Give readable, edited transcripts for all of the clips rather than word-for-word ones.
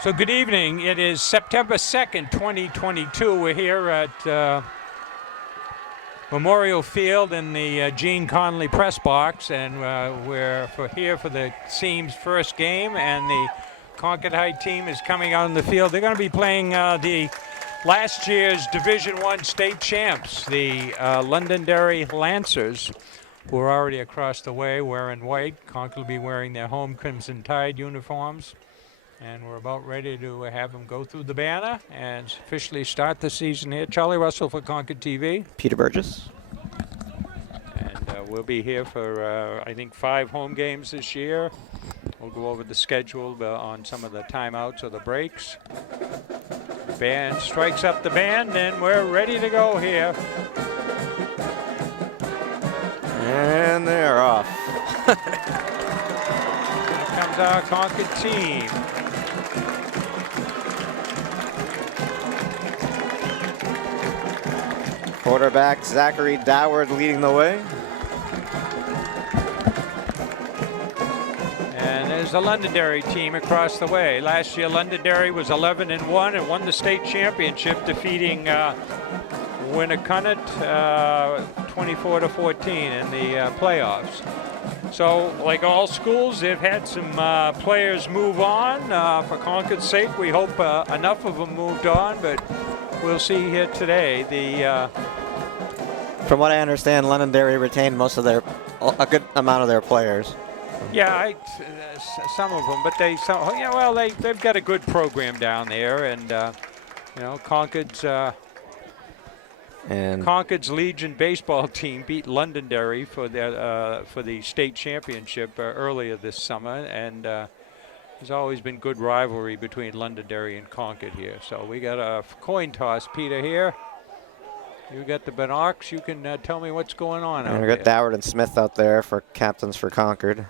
So good evening. It is September 2nd, 2022. We're here at Memorial Field in the Gene Conley press box, and we're here for the team's first game, and the Concord High team is coming out on the field. They're going to be playing the last year's Division I state champs, the Londonderry Lancers, who are already across the way wearing white. Concord will be wearing their home Crimson Tide uniforms. And we're about ready to have them go through the banner and officially start the season here. Charlie Russell for Concord TV. Peter Burgess. And we'll be here for, I think, 5 home games this year. We'll go over the schedule on some of the timeouts or the breaks. The band strikes up the band, and we're ready to go here. And they're off. Here comes our Concord team. Quarterback Zachary Doward leading the way. And there's the Londonderry team across the way. Last year, Londonderry was 11-1 and won the state championship, defeating Winnacunnet 24-14 in the playoffs. So, like all schools, they've had some players move on. For Concord's sake, we hope enough of them moved on, but we'll see here today. From what I understand, Londonderry retained a good amount of their players. Yeah, some of them, but they've got a good program down there, and Concord's Legion baseball team beat Londonderry for the state championship earlier this summer, and there's always been good rivalry between Londonderry and Concord here. So we got a coin toss, Peter, here. You got the binocs. You can tell me what's going on out there. We got Doward and Smith out there for captains for Concord.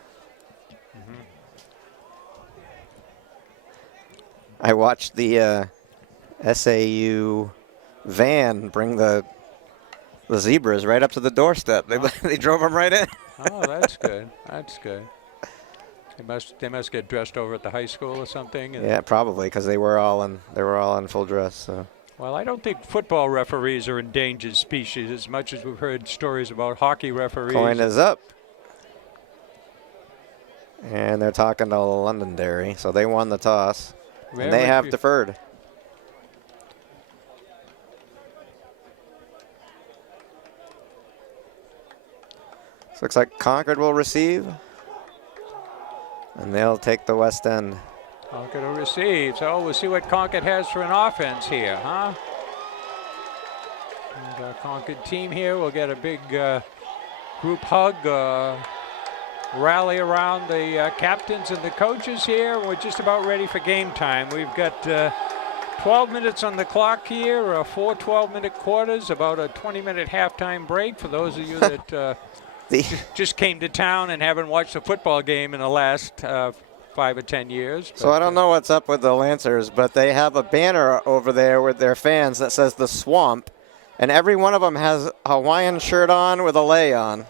I watched the SAU van bring the zebras right up to the doorstep. They drove them right in. Oh, that's good. That's good. They must get dressed over at the high school or something. Yeah, probably, because they were all in full dress. So. Well, I don't think football referees are endangered species as much as we've heard stories about hockey referees. Coin is up. And they're talking to Londonderry, so they won the toss. And they have deferred. So looks like Concord will receive. And they'll take the west end. Concord will receive. So we'll see what Concord has for an offense here, huh? And our Concord team here will get a big group hug, rally around the captains and the coaches here. We're just about ready for game time. We've got 12 minutes on the clock here, 4 12-minute quarters, about a 20-minute halftime break for those of you that just came to town and haven't watched a football game in the last 5 or 10 years. So I don't know what's up with the Lancers, but they have a banner over there with their fans that says the Swamp, and every one of them has a Hawaiian shirt on with a lei on.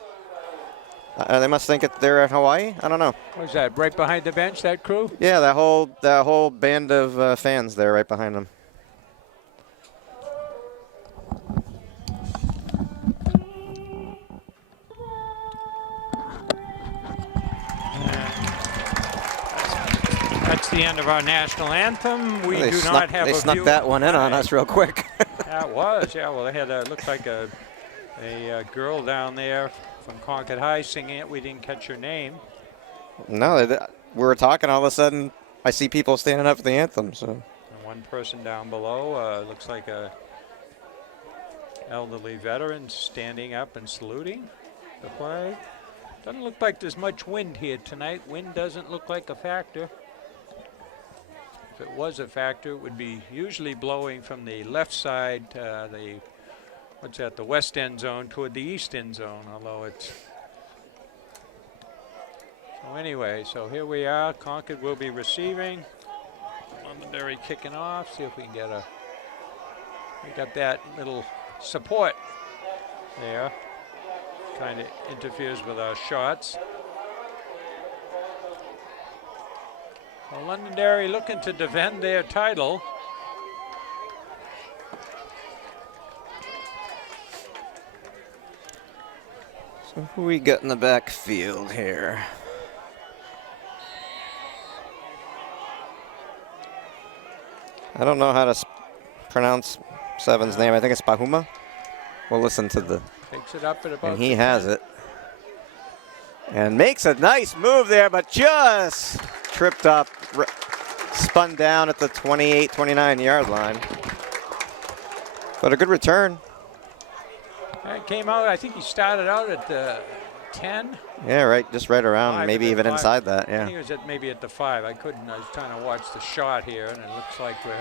They must think they're at Hawaii? I don't know. What's that, right behind the bench, that crew? Yeah, that whole band of fans there right behind them. That's the end of our national anthem. They snuck that one in on us real quick. Yeah, it was. Yeah, well, they had looked like a girl down there from Concord High singing it. We didn't catch her name. No, we were talking. All of a sudden, I see people standing up for the anthem. So. And one person down below looks like a elderly veteran standing up and saluting the flag. Doesn't look like there's much wind here tonight. Wind doesn't look like a factor. If it was a factor, it would be usually blowing from the left side, the west end zone toward the east end zone, although it's... So anyway, so here we are. Concord will be receiving. Londonderry kicking off. See if we can get we got that little support there. Kind of interferes with our shots. Well, Londonderry looking to defend their title. So who we got in the backfield here? I don't know how to pronounce Seven's name. I think it's Bahuma. We'll listen to the. Takes it up at about. And he has it. And makes a nice move there, but just tripped up, spun down at the 28, 29-yard line. But a good return. It came out, I think he started out at the 10. Yeah, right, just right around, maybe even inside that, I yeah. think it was maybe at the 5. I was trying to watch the shot here, and it looks like we're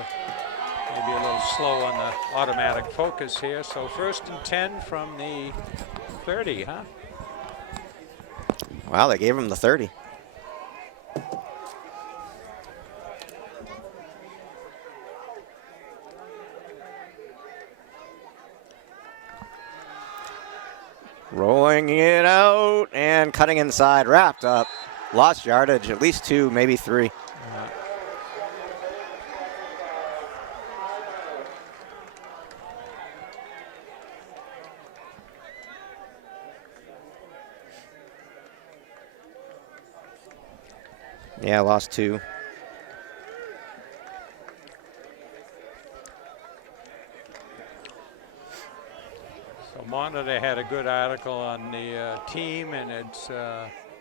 maybe a little slow on the automatic focus here. So 1st and 10 from the 30, huh? Wow, they gave him the 30. Rolling it out and cutting inside, wrapped up. Lost yardage, at least 2, maybe 3. Yeah, lost 2. So Monitor had a good article on the team and its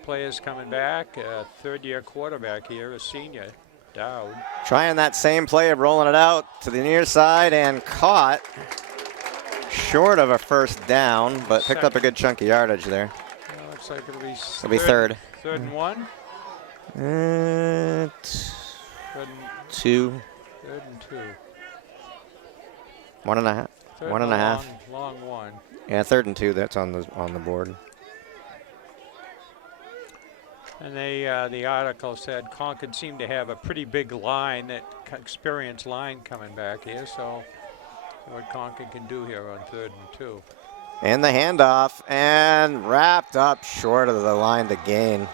players coming back. Third-year quarterback here, a senior, Dowd. Trying that same play of rolling it out to the near side and caught short of a first down, but picked up a good chunk of yardage there. Well, looks like it'll be third. 3rd and 1. 2. 3rd and 2. 1.5. Third 1.5. Long one. Yeah, 3rd and 2. That's on the board. And the article said Concord seemed to have a pretty big line, that experienced line coming back here. So what Concord can do here on 3rd and 2. And the handoff and wrapped up short of the line to gain.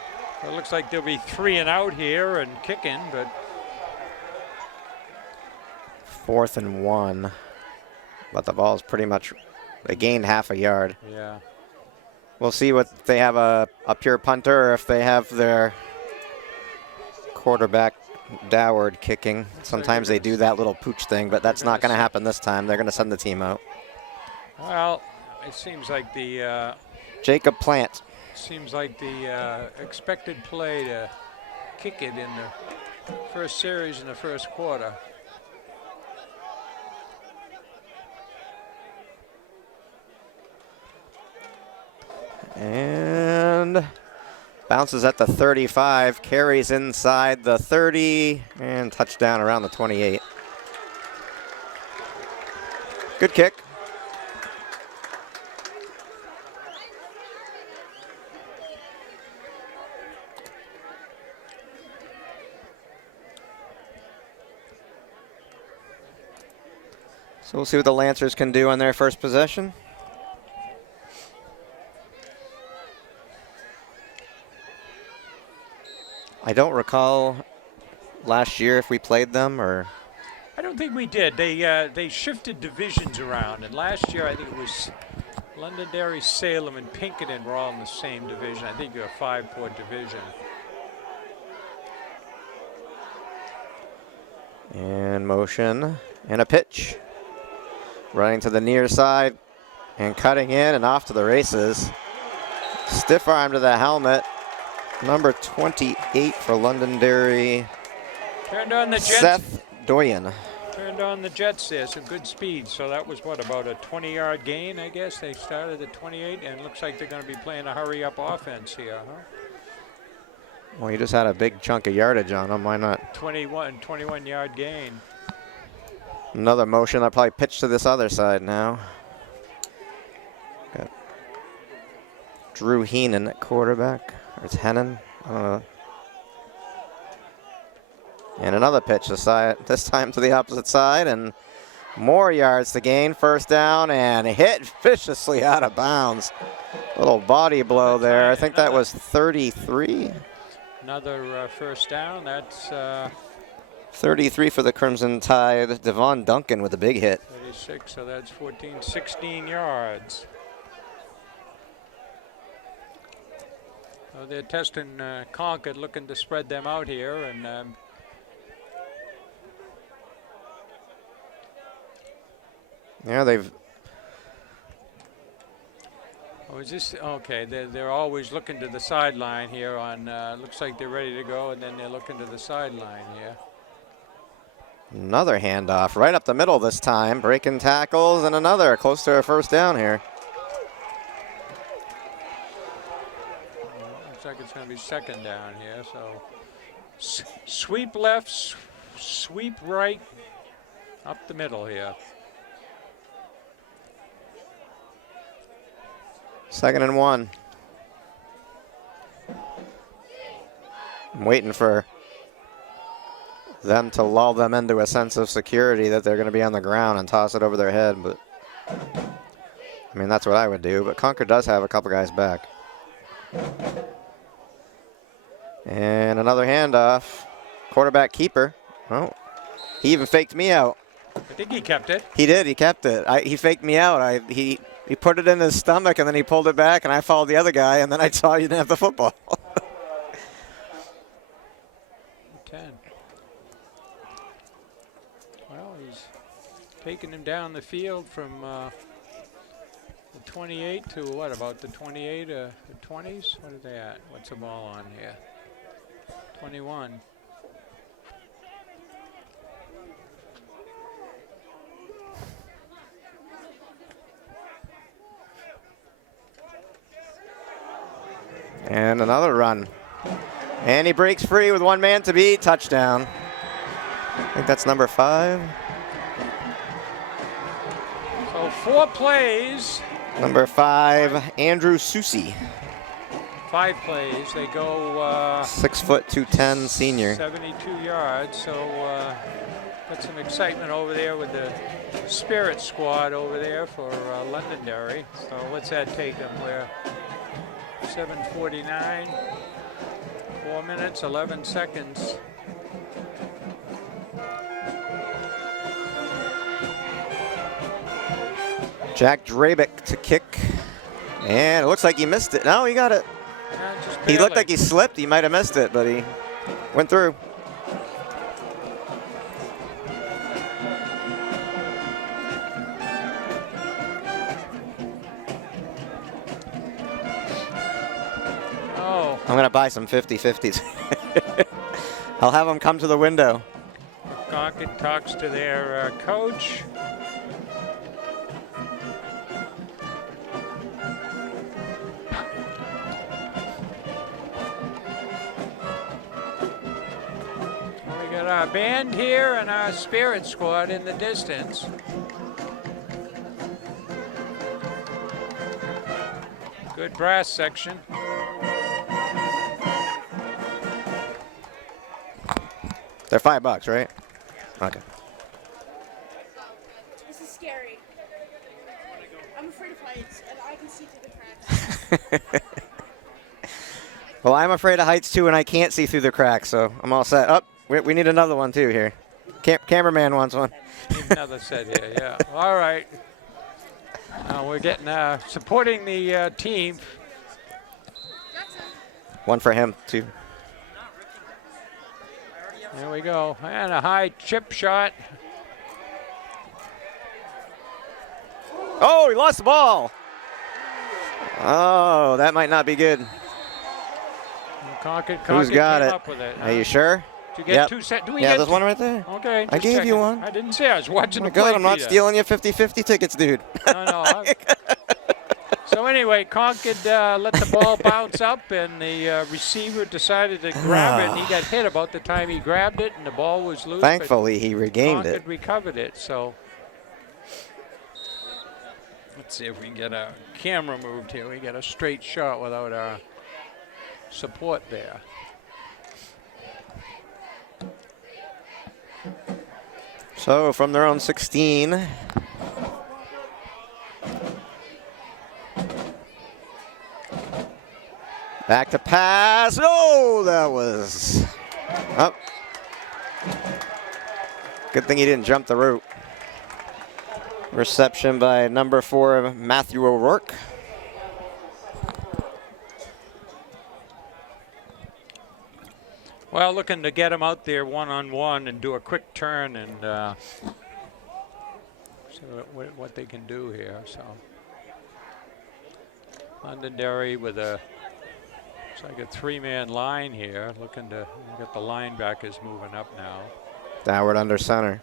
It looks like there'll be 3 and out here and kicking, but 4th and 1. But the ball's pretty much, they gained half a yard. yeah. We'll see what they have a pure punter or if they have their quarterback Doward kicking. Sometimes they do that little pooch thing, but that's not going to happen this time. They're going to send the team out. Well, it seems like the Jacob Plant. expected play to kick it in the first series in the first quarter. And bounces at the 35, carries inside the 30, and touchdown around the 28. Good kick. So we'll see what the Lancers can do on their first possession. I don't recall last year if we played them or. I don't think we did. They shifted divisions around, and last year I think it was Londonderry, Salem, and Pinkerton were all in the same division. I think you're a 5-port division. And motion and a pitch. Running to the near side and cutting in and off to the races. Stiff arm to the helmet. Number 28 for Londonderry. Turned on the Jets. Seth Doyen. Turned on the Jets there, some good speed. So that was what, about a 20-yard gain, I guess. They started at 28, and it looks like they're going to be playing a hurry-up offense here, huh? Well, you just had a big chunk of yardage on them. Why not? 21-yard gain. Another motion. I'll probably pitch to this other side now. Got Drew Heenan at quarterback. Or it's Hennon. I don't know. And another pitch this time to the opposite side. And more yards to gain. First down and hit viciously out of bounds. Little body blow there. I think that was 33. Another first down. That's 33 for the Crimson Tide. Devon Duncan with a big hit. 36, so that's 14, 16 yards. So they're testing Concord, looking to spread them out here, and Yeah, they've. oh, is this okay? They're always looking to the sideline here. On looks like they're ready to go, and then they're looking to the sideline here. Another handoff right up the middle this time, breaking tackles, and another close to a first down here. Looks like it's going to be second down here. So sweep left, sweep right, up the middle here. 2nd and 1. I'm waiting for them to lull them into a sense of security that they're going to be on the ground and toss it over their head, but I mean, that's what I would do, but Concord does have a couple guys back. And another handoff. Quarterback keeper. Oh, he even faked me out. I think he kept it. He did, he kept it. He faked me out. He put it in his stomach and then he pulled it back and I followed the other guy and then I saw he didn't have the football. 10. Well, he's taking him down the field from the 28 to what, about the 28, the 20s? What are they at? What's the ball on here? 21. And another run. And he breaks free with one man to beat. Touchdown. I think that's number 5. So 4 plays. Number 5, Andrew Susi. 5 plays. They go 6 foot 210 senior. 72 yards. So got some excitement over there with the Spirit squad over there for Londonderry. So what's that take them? We're 7:49. 4 minutes, 11 seconds. Jack Drabick to kick. And it looks like he missed it. No, he got it. Yeah, just He looked barely. like he slipped. He might have missed it, but he went through. Oh, I'm going to buy some 50-50s. I'll have them come to the window. Concord talks to their coach. We got our band here and our Spirit squad in the distance. Good brass section. They're $5, right? Okay. This is scary. I'm afraid of heights, and I can see through the cracks. Well, I'm afraid of heights too, and I can't see through the cracks, so I'm all set. Up. We need another one too here. Cameraman wants one. Need another set here, yeah. All right. We're getting supporting the team. One for him too. There we go. And a high chip shot. Oh, he lost the ball. Oh, that might not be good. Concord Who's got came it? up with it. Are you sure? Did you get Yep. 2 sets? Do we Yeah, get there's one right there. Okay. I just gave you checking. one. I didn't see. I was watching Oh my the play. God, I'm not Peter. stealing your 50-50 tickets, dude. No. So anyway, Concord let the ball bounce up, and the receiver decided to grab it. And he got hit about the time he grabbed it, and the ball was loose. but Thankfully, he regained it. Concord recovered it. So let's see if we can get a camera moved here. We get a straight shot without our support there. So from their own 16. Back to pass. Oh, that was up. Good thing he didn't jump the rope. Reception by number 4, Matthew O'Rourke. Well, looking to get him out there one-on-one and do a quick turn and see what they can do here. So Londonderry with it's like a 3-man line here, looking to get the linebackers moving up now. Downward under center.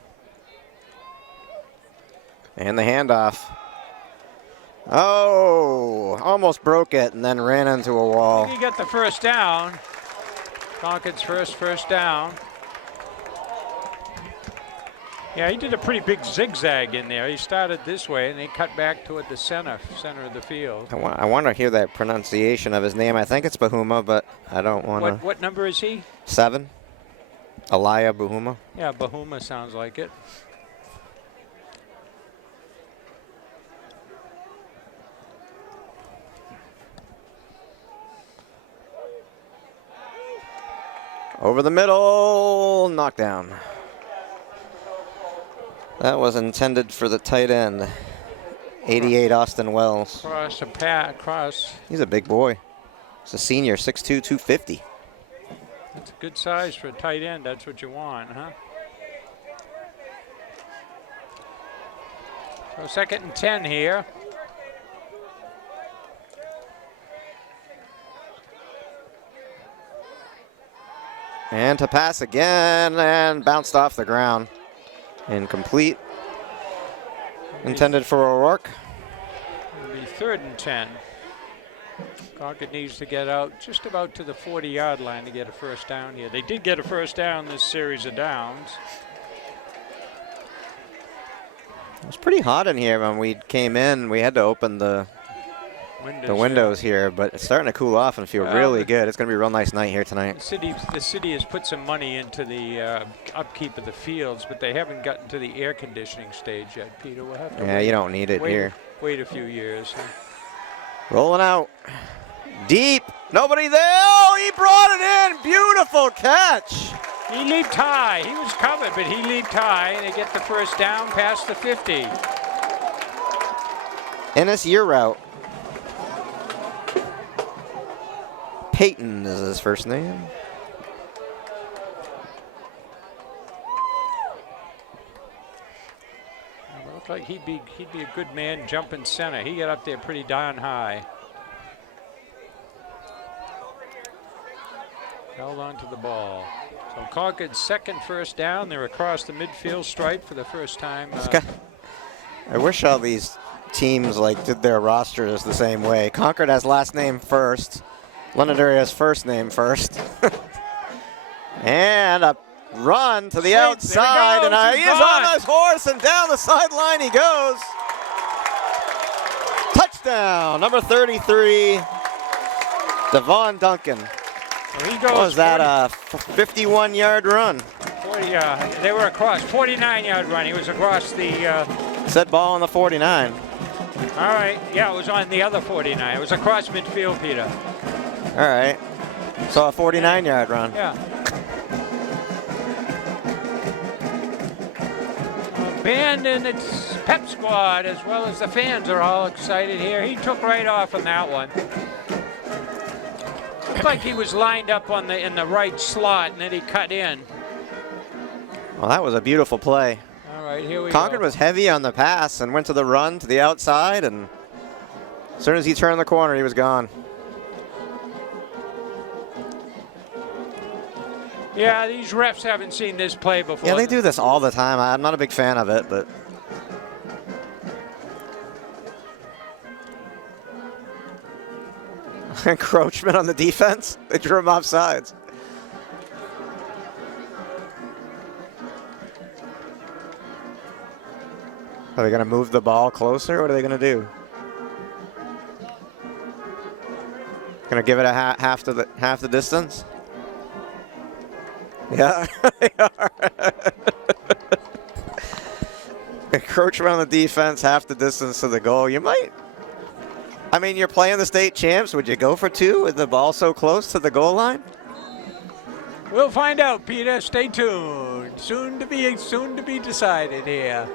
And the handoff. Oh, almost broke it and then ran into a wall. He got the first down. Concord's first down. Yeah, he did a pretty big zigzag in there. He started this way and he cut back toward the center of the field. I want to hear that pronunciation of his name. I think it's Bahuma, but I don't want to. What number is he? 7. Aliyah Bahuma. Yeah, Bahuma sounds like it. Over the middle, knockdown. That was intended for the tight end. 88 Austin Wells. Cross. He's a big boy. He's a senior, 6'2", 250. That's a good size for a tight end. That's what you want, huh? So 2nd and 10 here. And to pass again and bounced off the ground. Incomplete. Intended for O'Rourke. It'll be 3rd and 10. Concord needs to get out just about to the 40-yard line to get a first down here. They did get a first down this series of downs. It was pretty hot in here when we came in. We had to open the windows here, but it's starting to cool off and feel really good. It's going to be a real nice night here tonight. The city has put some money into the upkeep of the fields, but they haven't gotten to the air conditioning stage yet, Peter. We'll have to Yeah, you don't need it here. Wait a few years. Huh? Rolling out. Deep. Nobody there. Oh, he brought it in. Beautiful catch. He leaped high. He was covered, but he leaped high, and they get the first down past the 50. Ennis year route. Peyton is his first name. It looked like he'd be a good man jumping center. He got up there pretty darn high. Held on to the ball. So Concord's 2nd first down. They're across the midfield stripe for the first time. I wish all these teams did their rosters the same way. Concord has last name first. Londonderry has first name first. And a run to the outside, and he is on his horse, and down the sideline he goes. Touchdown, number 33, Devon Duncan. So he goes. What was that, a 51-yard run? 40, they were across, 49-yard run. He was across the... Set ball on the 49. All right, yeah, it was on the other 49. It was across midfield, Peter. All right, so a 49-yard run. Yeah. Band and its pep squad, as well as the fans, are all excited here. He took right off on that one. Looked like he was lined up in the right slot, and then he cut in. Well, that was a beautiful play. All right, here we go. Concord was heavy on the pass and went to the run to the outside, and as soon as he turned the corner, he was gone. Yeah, these refs haven't seen this play before. Yeah, they do this all the time. I'm not a big fan of it, but encroachment on the defense. They drew him off sides. Are they going to move the ball closer? What are they going to do? Going to give it a half the distance? Yeah, they are. Encroachment on the defense, half the distance to the goal. You might I mean, you're playing the state champs. Would you go for 2 with the ball so close to the goal line? We'll find out, Peter. Stay tuned. Soon to be decided here.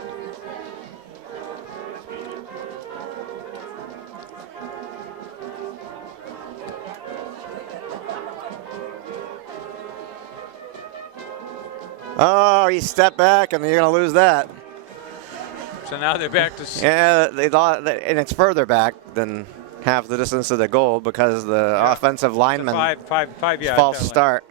Oh, he stepped back, and you're going to lose that. So now they're back to. Yeah, they thought, and it's further back than half the distance to the goal because the offensive lineman five yard false penalty. start.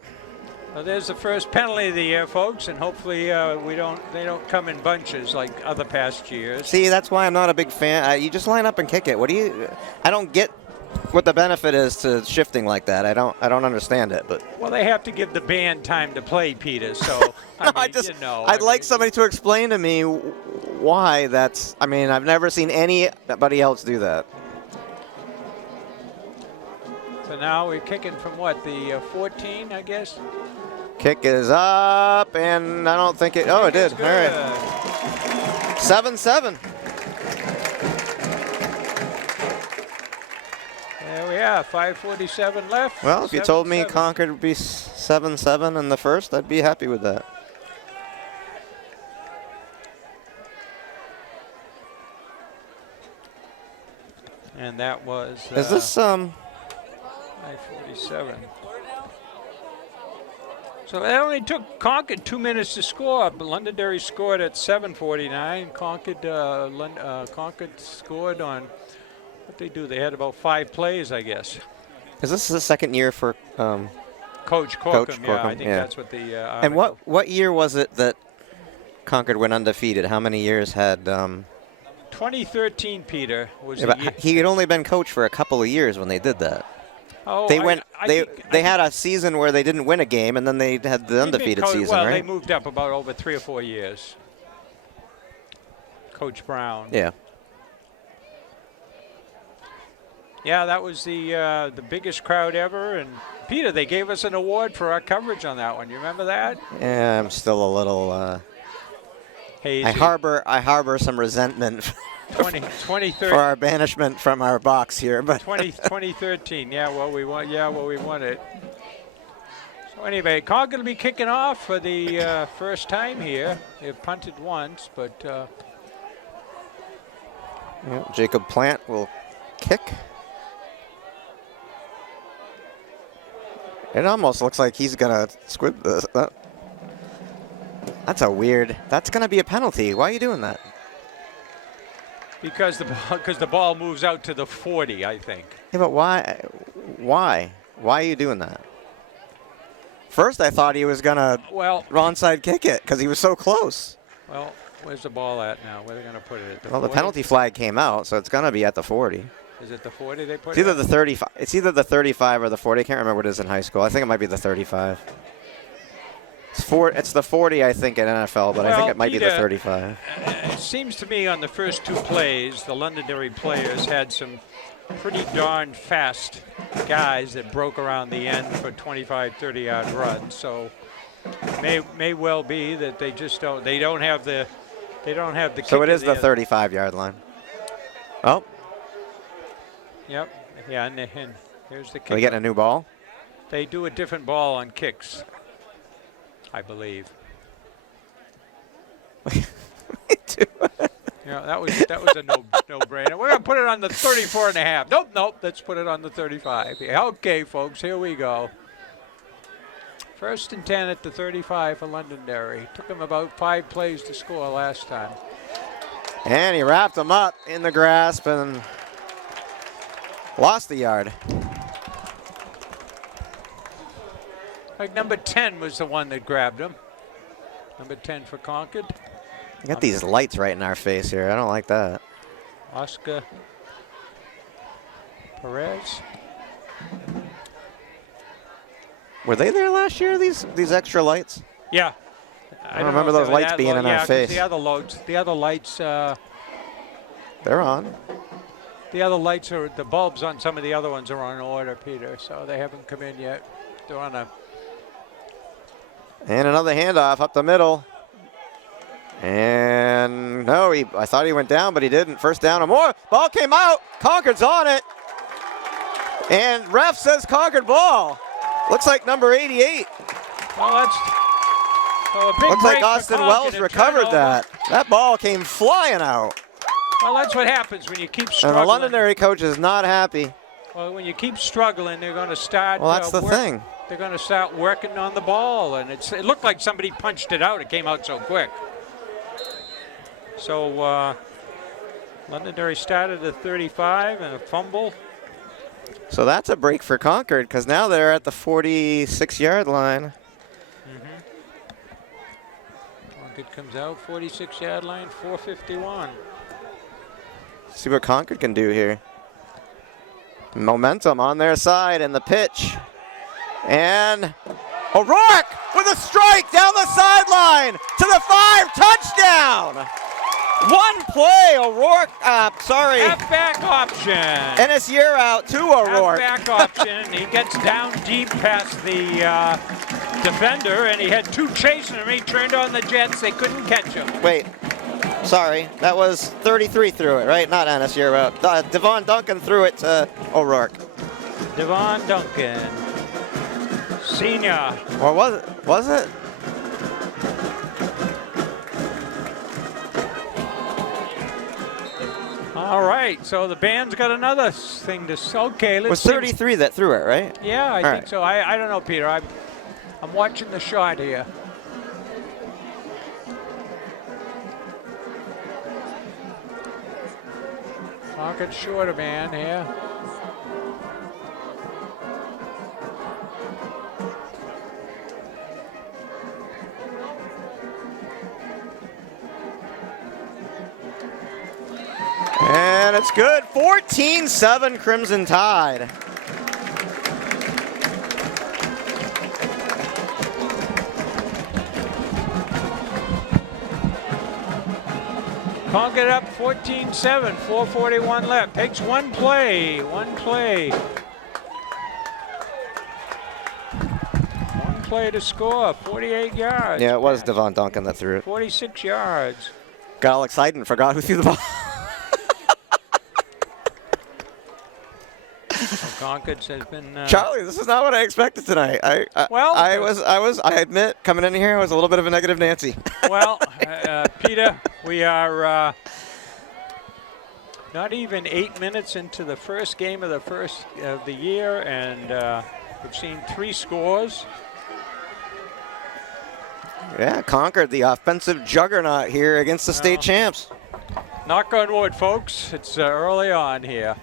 Well, there's the first penalty of the year, folks, and hopefully they don't come in bunches like other past years. See, that's why I'm not a big fan. You just line up and kick it. I don't get what the benefit is to shifting like that. I don't understand it. But Well, they have to give the band time to play, Peter. So I'd like somebody to explain to me why that's. I mean, I've never seen anybody else do that. So now we're kicking from what, the 14, I guess. Kick is up, and I don't think it. Oh, it did. All right. 7-7. There we are. 5:47 left. Well, if you told me 7-7. Concord would be 7-7 in the first, I'd be happy with that. And that was. Is this 5:47. So it only took Concord 2 minutes to score. But Londonderry scored at 7:49. Concord scored on what they do. They had about 5 plays, I guess. Is this the second year for Coach Corkum, Coach yeah, Corkum, I think yeah. that's what the. And what year was it that Concord went undefeated? How many years had? 2013, Peter was Yeah, the but year. he had only been coach for a couple of years when they did that. Oh, They I- went. I They think- they had a season where they didn't win a game, and then they had the undefeated season, well, they right? moved up about over 3 or 4 years. Coach Brown. Yeah. Yeah, that was the biggest crowd ever. And Peter, they gave us an award for our coverage on that one. You remember that? Yeah, I'm still a little. Hazy. I harbor some resentment 2013. for our banishment from our box here, but 2013. Yeah, well, we won. Yeah, well, we won it. So anyway, Concord going to be kicking off for the first time here. They've punted once, but yeah, Jacob Plant will kick. It almost looks like he's gonna squib this. That's a weird. That's gonna be a penalty. Why are you doing that? because the ball moves out to the 40, I think. Yeah, but why? Why are you doing that? First, I thought he was gonna Well, onside kick it because he was so close. well, where's the ball at now? Where are they going to put it? At the Well, the 40? penalty flag came out, so it's gonna be at the 40. Is it the 40 they put It's it either at? the 35. It's either the 35 or the 40. I can't remember what it is in high school. I think it might be the 35. It's the 40, I think, in NFL, but I think Well, it might be the Peter, 35. It seems to me on the first 2 plays, the Londonderry players had some pretty darn fast guys that broke around the end for 25, 30-yard runs. So may well be that they just don't. They don't have the. So it kicker is the there. 35-yard line. Oh, Yep. Yeah, and here's the kick. are we getting a new ball? They do a different ball on kicks, I believe. Yeah, that was a no-brainer. We're gonna put it on the 34 and a half. Nope. Let's put it on the 35. Yeah, okay, folks, here we go. 1st and 10 at the 35 for Londonderry. Took them about 5 plays to score last time. And he wrapped him up in the grasp and lost the yard. Like number 10 was the one that grabbed him. Number 10 for Concord. We got these lights right in our face here. I don't like that. Oscar Perez. Were they there last year, these extra lights? Yeah. I don't remember those lights being in our face. The other lights, They're on. the other lights are, the bulbs on some of the other ones are on order, Peter, so they haven't come in yet. They're on a. And another handoff up the middle. And no, I thought he went down, but he didn't. First down and more. Ball came out. Concord's on it. And ref says Concord ball. Looks like number 88. Well, that's a big Looks break like for Austin Concord, Wells a recovered turnover. that. That ball came flying out. Well, that's what happens when you keep And struggling. the Londonderry coach is not happy. Well, when you keep struggling, they're going to start. Well, that's the thing. They're going to start working on the ball, and it looked like somebody punched it out. It came out so quick. So Londonderry started at 35 and a fumble. So that's a break for Concord because now they're at the 46-yard line. Concord comes out, 46-yard line, 4:51. See what Concord can do here. Momentum on their side and the pitch. And O'Rourke with a strike down the sideline to the 5, touchdown. One play, O'Rourke, Halfback option. Ennis Year out to O'Rourke. Halfback option. He gets down deep past the defender, and he had two chasing him. He turned on the Jets. They couldn't catch him. Wait, sorry, that was 33 threw it, right? Not Ennis Year out. Devon Duncan threw it to O'Rourke. Devon Duncan, senior. Or was it? Was it? All right, so the band's got another thing to. Okay, let's. It was see. 33 that threw it, right? Yeah, I All think right. so. I don't know, Peter. I'm watching the shot here. Pocket shorter man here. And it's good. 14-7 Crimson Tide. Concord up 14-7, 4:41 left. Takes one play. One play to score, 48 yards. Yeah, it was Devon Duncan that threw it. 46 yards. Got all excited and forgot who threw the ball. Concord has been. Charlie, this is not what I expected tonight. I admit, coming in here, I was a little bit of a negative Nancy. Well, Peter, we are not even 8 minutes into the first game of the year, and we've seen 3 scores. Yeah, Concord, the offensive juggernaut here against the state champs. Knock on wood, folks. It's early on here.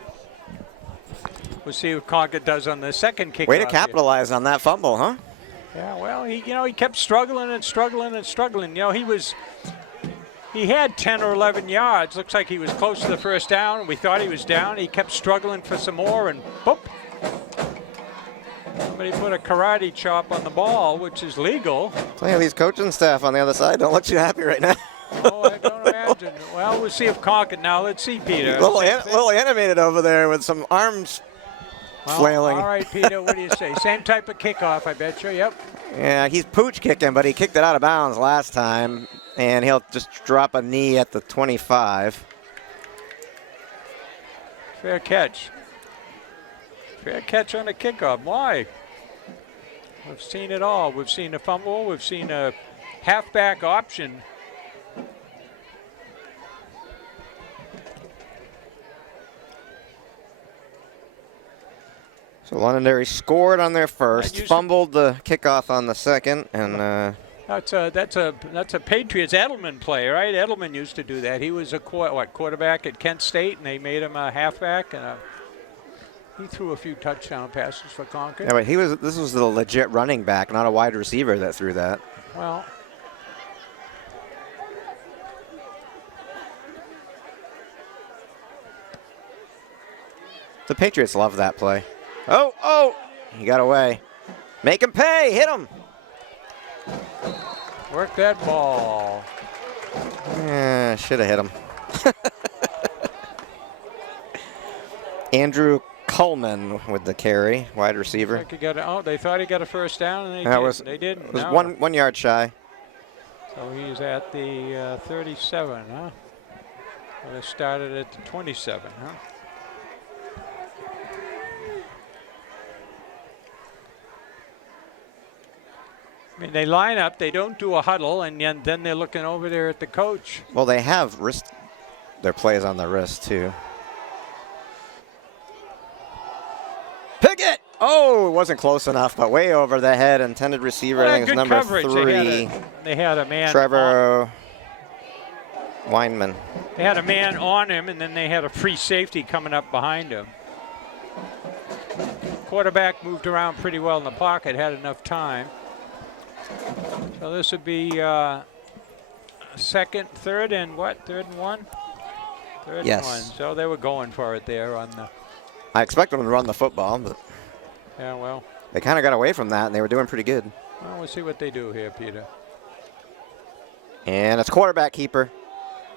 We'll see what Concord does on the second kick. Way to capitalize on that fumble, huh? Yeah, well, he kept struggling and struggling and struggling. He had 10 or 11 yards. Looks like he was close to the first down. We thought he was down. He kept struggling for some more, and boop. Somebody put a karate chop on the ball, which is legal. Plenty of these coaching staff on the other side don't look too happy right now. Oh, I don't imagine. Well, we'll see if Concord. Now, let's see, Peter. little animated over there with some arms flailing. All right, Peter, what do you say? Same type of kickoff, I bet you. Yep. Yeah, he's pooch kicking, but he kicked it out of bounds last time, and he'll just drop a knee at the 25. Fair catch. Fair catch on the kickoff. Why? We've seen it all. We've seen a fumble. We've seen a halfback option. So Londonderry scored on their first, fumbled the kickoff on the second, and That's a Patriots Edelman play, right? Edelman used to do that. He was a quarterback at Kent State, and they made him a halfback, and he threw a few touchdown passes for Concord. yeah, but this was the legit running back, not a wide receiver that threw that. Well, The Patriots love that play. Oh, he got away. Make him pay, hit him. work that ball. Yeah, should have hit him. Andrew Coleman with the carry, wide receiver. Like they thought he got a first down, and they didn't. It was No. 1 yard shy. So he's at the 37, huh? Well, they started at the 27, huh? I mean, they line up, they don't do a huddle, and then they're looking over there at the coach. Well, they have their plays on the wrist, too. Pickett! Oh, it wasn't close enough, but way over the head. Intended receiver, I think it's number coverage. 3. They had a man. Trevor Weinman. They had a man on him, and then they had a free safety coming up behind him. Quarterback moved around pretty well in the pocket, had enough time. So this would be third and what? Third and 1? Third Yes. and 1. So they were going for it there on the. I expect them to run the football, but Yeah, well. they kind of got away from that, and they were doing pretty good. Well, we'll see what they do here, Peter. And it's quarterback keeper.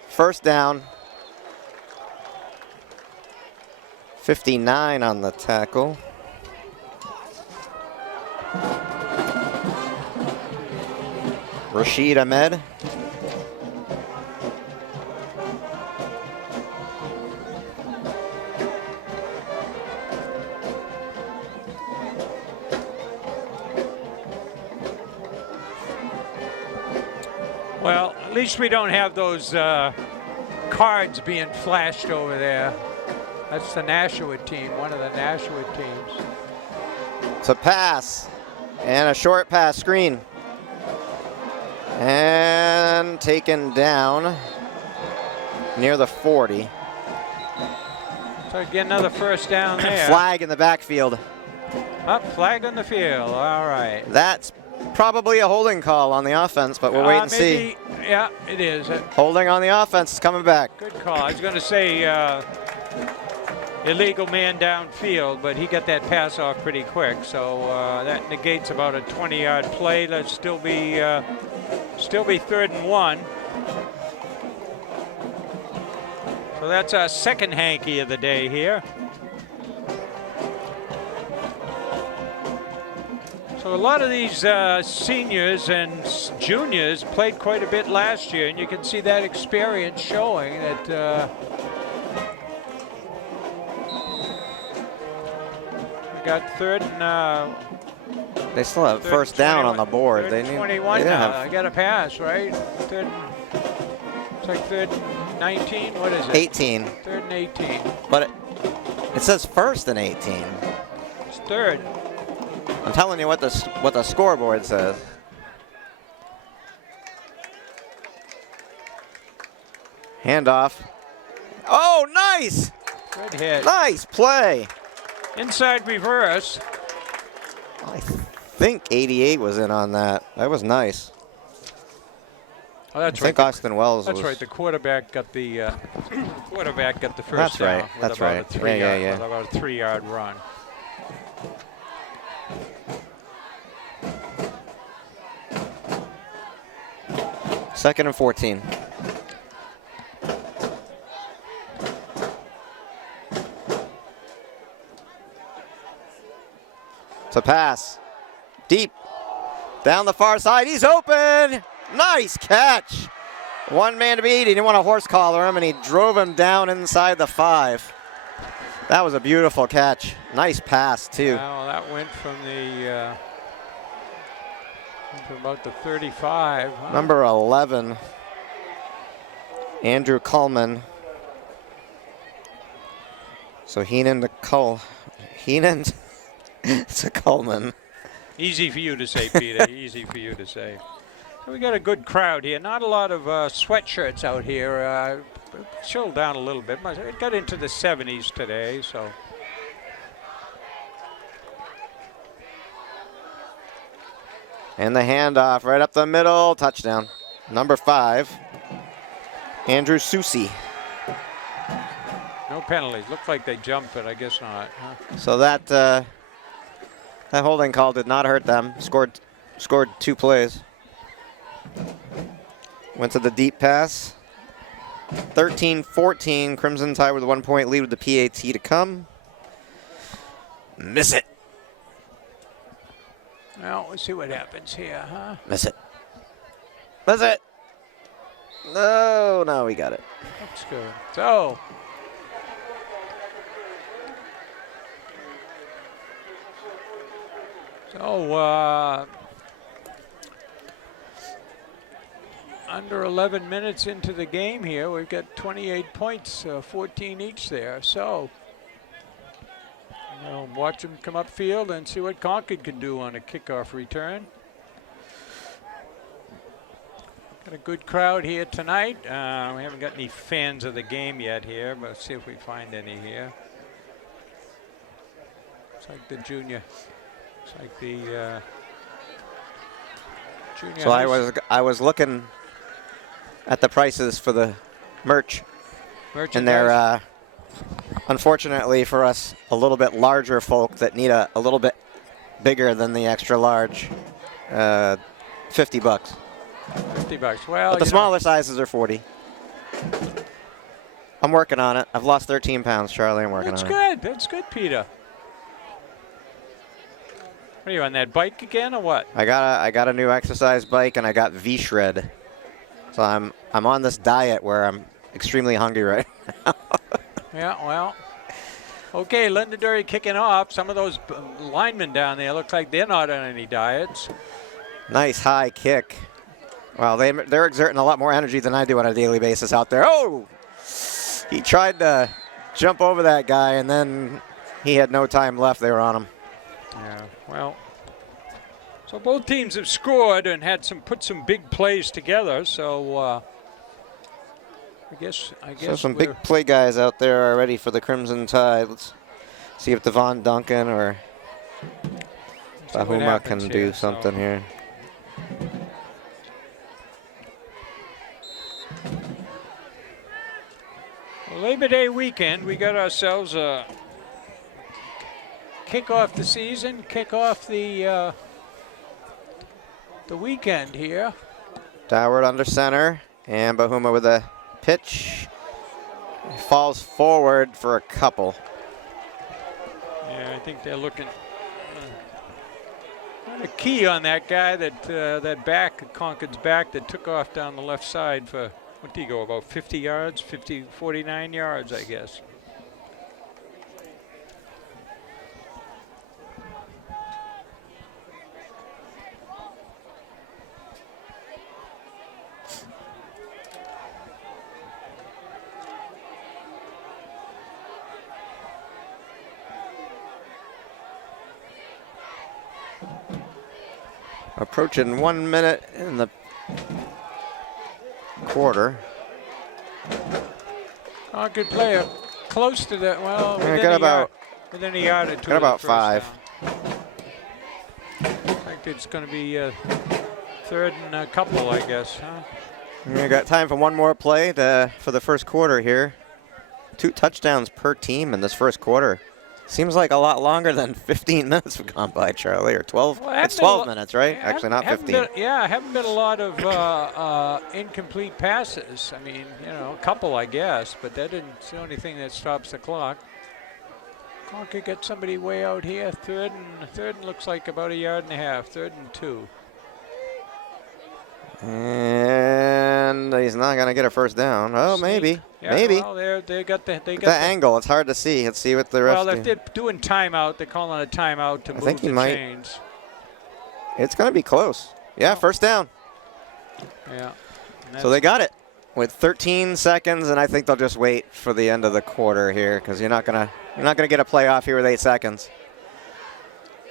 First down. 59 on the tackle. Rashid Ahmed. Well, at least we don't have those cards being flashed over there. That's the Nashua team, one of the Nashua teams. It's a pass and a short pass screen. And taken down near the 40. So get another first down there. Flag in the backfield. Up, flag on the field. All right. That's probably a holding call on the offense, but we'll wait and see. Yeah, it is. Holding on the offense is coming back. Good call. I was going to say illegal man downfield, but he got that pass off pretty quick. So that negates about a 20-yard play. Let's still be 3rd and 1. So that's our second hanky of the day here. So a lot of these seniors and juniors played quite a bit last year, and you can see that experience showing that we got 3rd and They still have first down on the board. They need 21 now. I got a pass, right? Third, it's like 3rd and 19. What is it? 18. 3rd and 18. But it says first and 18. It's 3rd. I'm telling you what the scoreboard says. Handoff. Oh, nice! Good hit. Nice play. Inside reverse. I think 88 was in on that. That was nice. Oh, that's I think right. Austin Wells That's was. right. The quarterback got the first That's down. right. That's right. Yeah. With about a 3-yard run. Second and 14. It's a pass. Deep. Down the far side. He's open. Nice catch. One man to beat. He didn't want to horse collar him, and he drove him down inside the 5. That was a beautiful catch. Nice pass, too. Well, that went from the to about the 35. Huh? Number 11, Andrew Coleman. So Heenan to Coleman. Easy for you to say, Peter. Easy for you to say. We got a good crowd here. Not a lot of sweatshirts out here. Chilled down a little bit. It got into the 70s today, so. And the handoff right up the middle. Touchdown. Number 5, Andrew Susi. No penalties. Looked like they jumped, but I guess not. Huh? So that holding call did not hurt them. Scored 2 plays. Went to the deep pass. 13-14. Crimson Tide with a 1-point lead with the PAT to come. Miss it. Well, we'll see what happens here, huh? Miss it. Miss it. No, we got it. That's good. So. under 11 minutes into the game here. We've got 28 points, 14 each there. So we'll watch them come upfield and see what Concord can do on a kickoff return. Got a good crowd here tonight. We haven't got any fans of the game yet here, but let's see if we find any here. It's like the junior. It's like the junior. So I was looking at the prices for the merch, and they're unfortunately for us a little bit larger folk that need a little bit bigger than the extra large. $50. $50. Well, but the smaller sizes are 40. I'm working on it. I've lost 13 pounds, Charlie. I'm working on it. That's good. That's good, Peter. What are you on that bike again, or what? I got a new exercise bike, and I got V-Shred. So I'm on this diet where I'm extremely hungry right now. Yeah, well. Okay, Londonderry kicking off. Some of those linemen down there look like they're not on any diets. Nice high kick. Well, they're exerting a lot more energy than I do on a daily basis out there. Oh! He tried to jump over that guy, and then he had no time left. They were on him. Yeah, well. So both teams have scored and put some big plays together. So I guess. So some big play guys out there are ready for the Crimson Tide. Let's see if Devon Duncan or Bahuma can do something here. Labor Day weekend, we got ourselves a kick off the season, kick off the weekend here. Doward under center, and Bahuma with a pitch. He falls forward for a couple. Yeah, I think they're looking a key on that guy that back, Concord's back, that took off down the left side for. What did he go, about 50 yards, 49 yards, I guess. Approaching 1 minute in the quarter. Good player, close to that. Well, within a yard or two. Got about 5. I think it's going to be third and a couple, I guess. Huh? We got time for one more play for the first quarter here. 2 touchdowns per team in this first quarter. Seems like a lot longer than 15 minutes have gone by, Charlie, or 12. Well, it's 12 minutes, right? Actually, not 15. Haven't been a lot of incomplete passes. I mean, a couple, I guess, but that isn't the only thing that stops the clock. Concord got somebody way out here. Third and looks like about a yard and a half. 3rd and 2. And he's not going to get a first down. Oh, maybe. Yeah, maybe. Well, they got the angle. It's hard to see. Let's see what the rest. Well, if they're doing timeout, they're calling a timeout to move the chains. It's going to be close. Yeah, first down. Yeah. So they got it with 13 seconds, and I think they'll just wait for the end of the quarter here because you're not gonna get a playoff here with 8 seconds.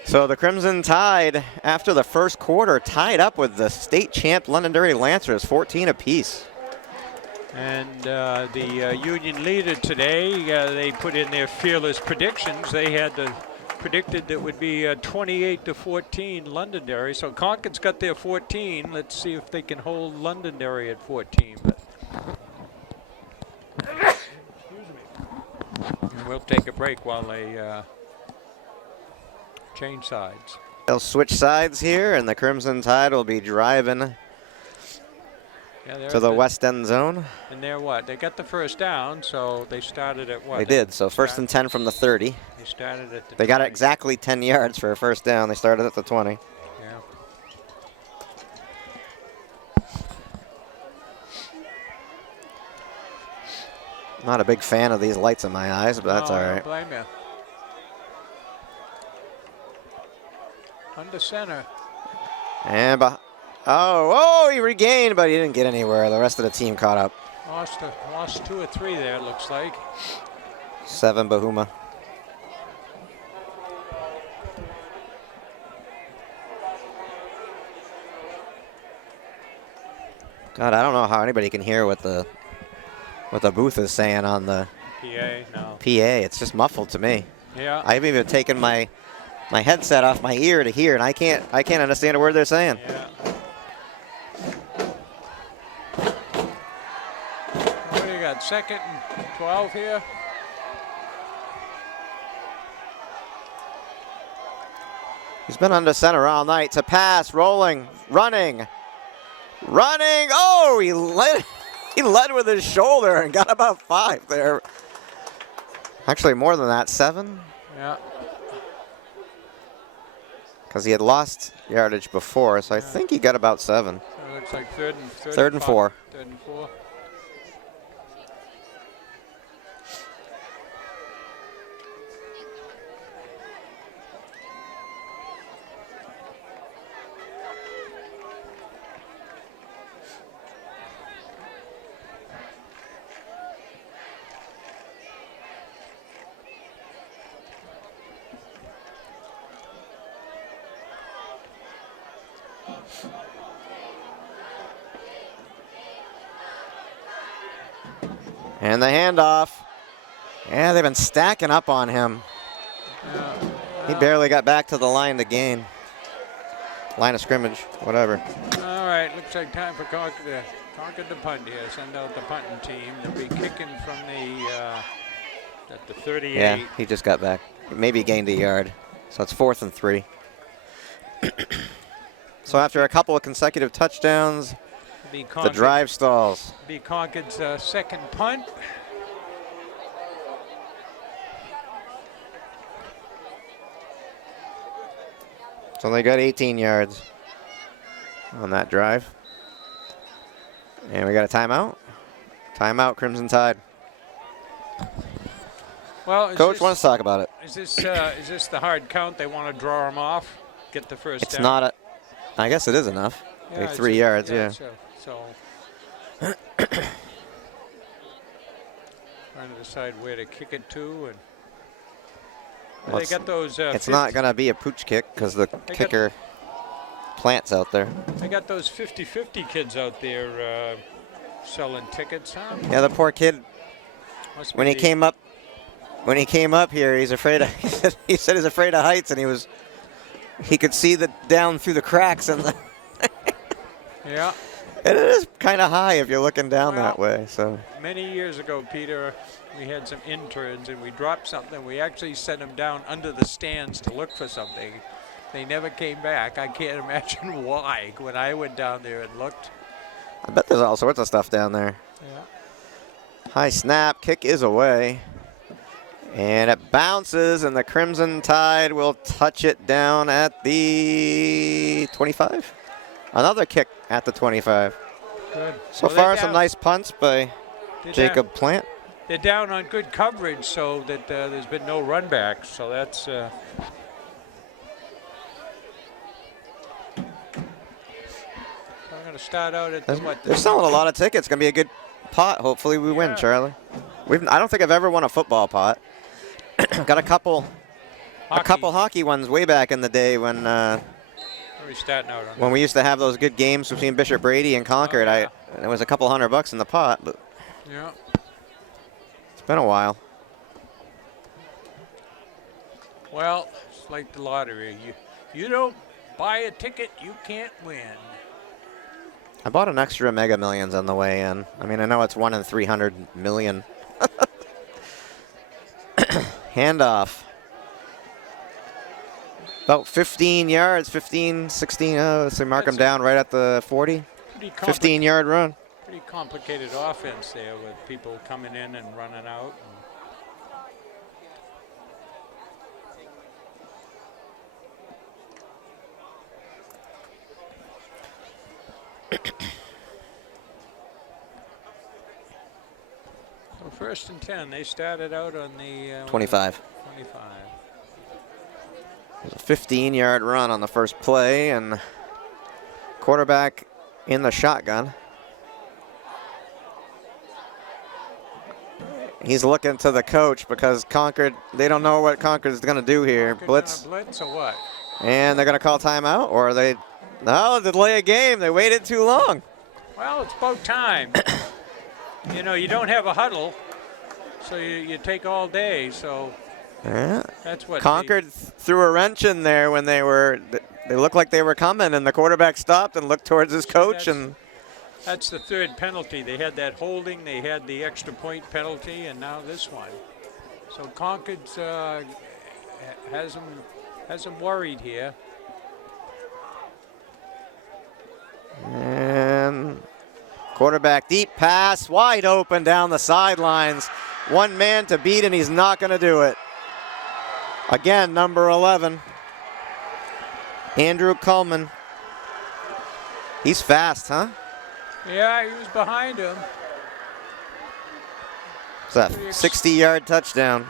So the Crimson Tide, after the first quarter, tied up with the state champ Londonderry Lancers, 14 apiece. And the union leader today, they put in their fearless predictions. They had predicted that would be 28-14 Londonderry. So Concord's got their 14. Let's see if they can hold Londonderry at 14. Excuse me. We'll take a break while they change sides. They'll switch sides here, and the Crimson Tide will be driving to the west end zone. And they're what? They got the first down, so they started at what? They did. So first and 10 from the 30. They started at the 20. They got exactly 10 yards for a first down. They started at the 20. Yeah. Not a big fan of these lights in my eyes, but that's all right. I don't blame you. Under center. And Oh, he regained, but he didn't get anywhere. The rest of the team caught up. Lost 2 or 3 there, it looks like. 7 Bahuma. God, I don't know how anybody can hear what the booth is saying on the PA, no. PA. It's just muffled to me. Yeah. I've even taken my headset off my ear to hear, and I can't understand a word they're saying. Yeah. What do you got? 2nd and 12 here. He's been under center all night. To pass, rolling, running. Oh, he led with his shoulder and got about 5 there. Actually, more than that, 7. Yeah. Because he had lost yardage before, so I think he got about 7. So it looks like third and 4. 3rd and 4. 3rd and 4. And the handoff. Yeah, they've been stacking up on him. He barely got back to the line to gain. Line of scrimmage, whatever. All right, looks like time for Concord to punt here. Send out the punting team. They'll be kicking from at the 38. Yeah, he just got back. Maybe he gained a yard. So it's 4th and 3. So after a couple of consecutive touchdowns, the drive stalls. Be Concord's 2nd punt. So they got 18 yards on that drive. And we got a timeout. Timeout, Crimson Tide. Well, Coach wants to talk about it. Is this the hard count? They want to draw him off, get the first It's down. not a. I guess it is enough. Yeah, Like it's 3 yards, yeah. So trying to decide where to kick it to, and Well, they got those. It's not going to be a pooch kick because the kicker plants out there. They got those 50-50 kids out there selling tickets, huh? Yeah, the poor kid. Must When be he came up here, he's afraid of. He said he's afraid of heights, and he could see down through the cracks and the. Yeah. And it is kind of high if you're looking down that way. So Many years ago, Peter, we had some interns and we dropped something. We actually sent them down under the stands to look for something. They never came back. I can't imagine why when I went down there and looked. I bet there's all sorts of stuff down there. Yeah. High snap, kick is away. And it bounces, and the Crimson Tide will touch it down at the 25. Another kick at the 25. Good. So Well, far, they're some down- nice punts by they're Jacob down- Plant. They're down on good coverage, so that there's been no runbacks. So that's. So I'm going to start out at the, what? They're selling a lot of tickets. Going to be a good pot. Hopefully we win, Yeah. Charlie. I don't think I've ever won a football pot. Got a couple hockey ones way back in the day when Are we starting out on? when we used to have those good games between Bishop Brady and Concord. Oh, yeah. It was a couple $100 in the pot, but Yeah. it's been a while. Well, it's like the lottery. You don't buy a ticket, you can't win. I bought an extra Mega Millions on the way in. I mean, I know it's 1 in 300 million. Handoff. About 15 yards, 15, 16. So mark them That's down right at the 40. 15-yard run. Pretty complicated offense there with people coming in and running out. So 1st and 10, they started out on the 25. 25. It was a 15-yard run on the first play, and Quarterback in the shotgun. He's looking to the coach because Concord, they don't know what Concord is going to do here. Blitz or what? And they're going to call timeout, or are they? No, delay a game. They waited too long. Well, it's about time. You know, you don't have a huddle, so you take all day. So Yeah. that's what Concord threw a wrench in there when they looked like they were coming, and the quarterback stopped and looked towards his coach. And that's the third penalty. They had that holding, they had the extra point penalty, and now this one. So Concord has them worried here. And quarterback deep pass, wide open down the sidelines. One man to beat, and he's not going to do it. Again, number 11, Andrew Coleman. He's fast, huh? Yeah, he was behind him. It's that 60-yard touchdown.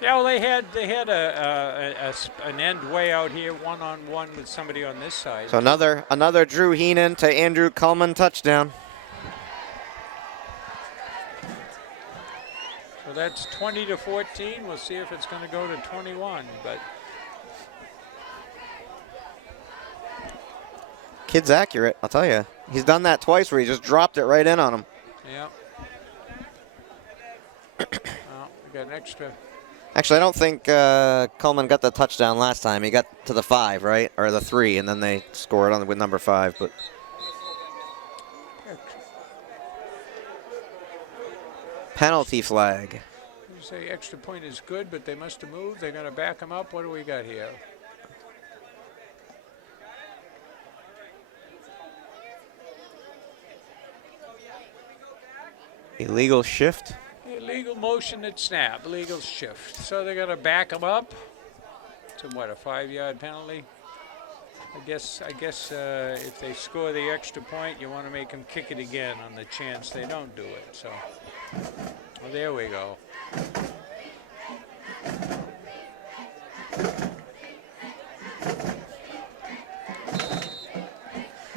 Yeah, well, they had an end way out here, one-on-one with somebody on this side. So another Drew Heenan to Andrew Coleman touchdown. So that's 20-14. We'll see if it's going to go to 21. But Kid's accurate, I'll tell you. He's done that twice where he just dropped it right in on him. yeah. Well, we got an extra. Actually, I don't think Coleman got the touchdown last time. He got to the 5, right? Or the 3, and then they scored on with number 5. But penalty flag. You say extra point is good, but they must have moved. They're going to back them up. What do we got here? Illegal shift. Illegal motion at snap, illegal shift. So they're going to back them up to what, a 5-yard penalty? I guess if they score the extra point, you want to make them kick it again on the chance they don't do it. So, well, there we go.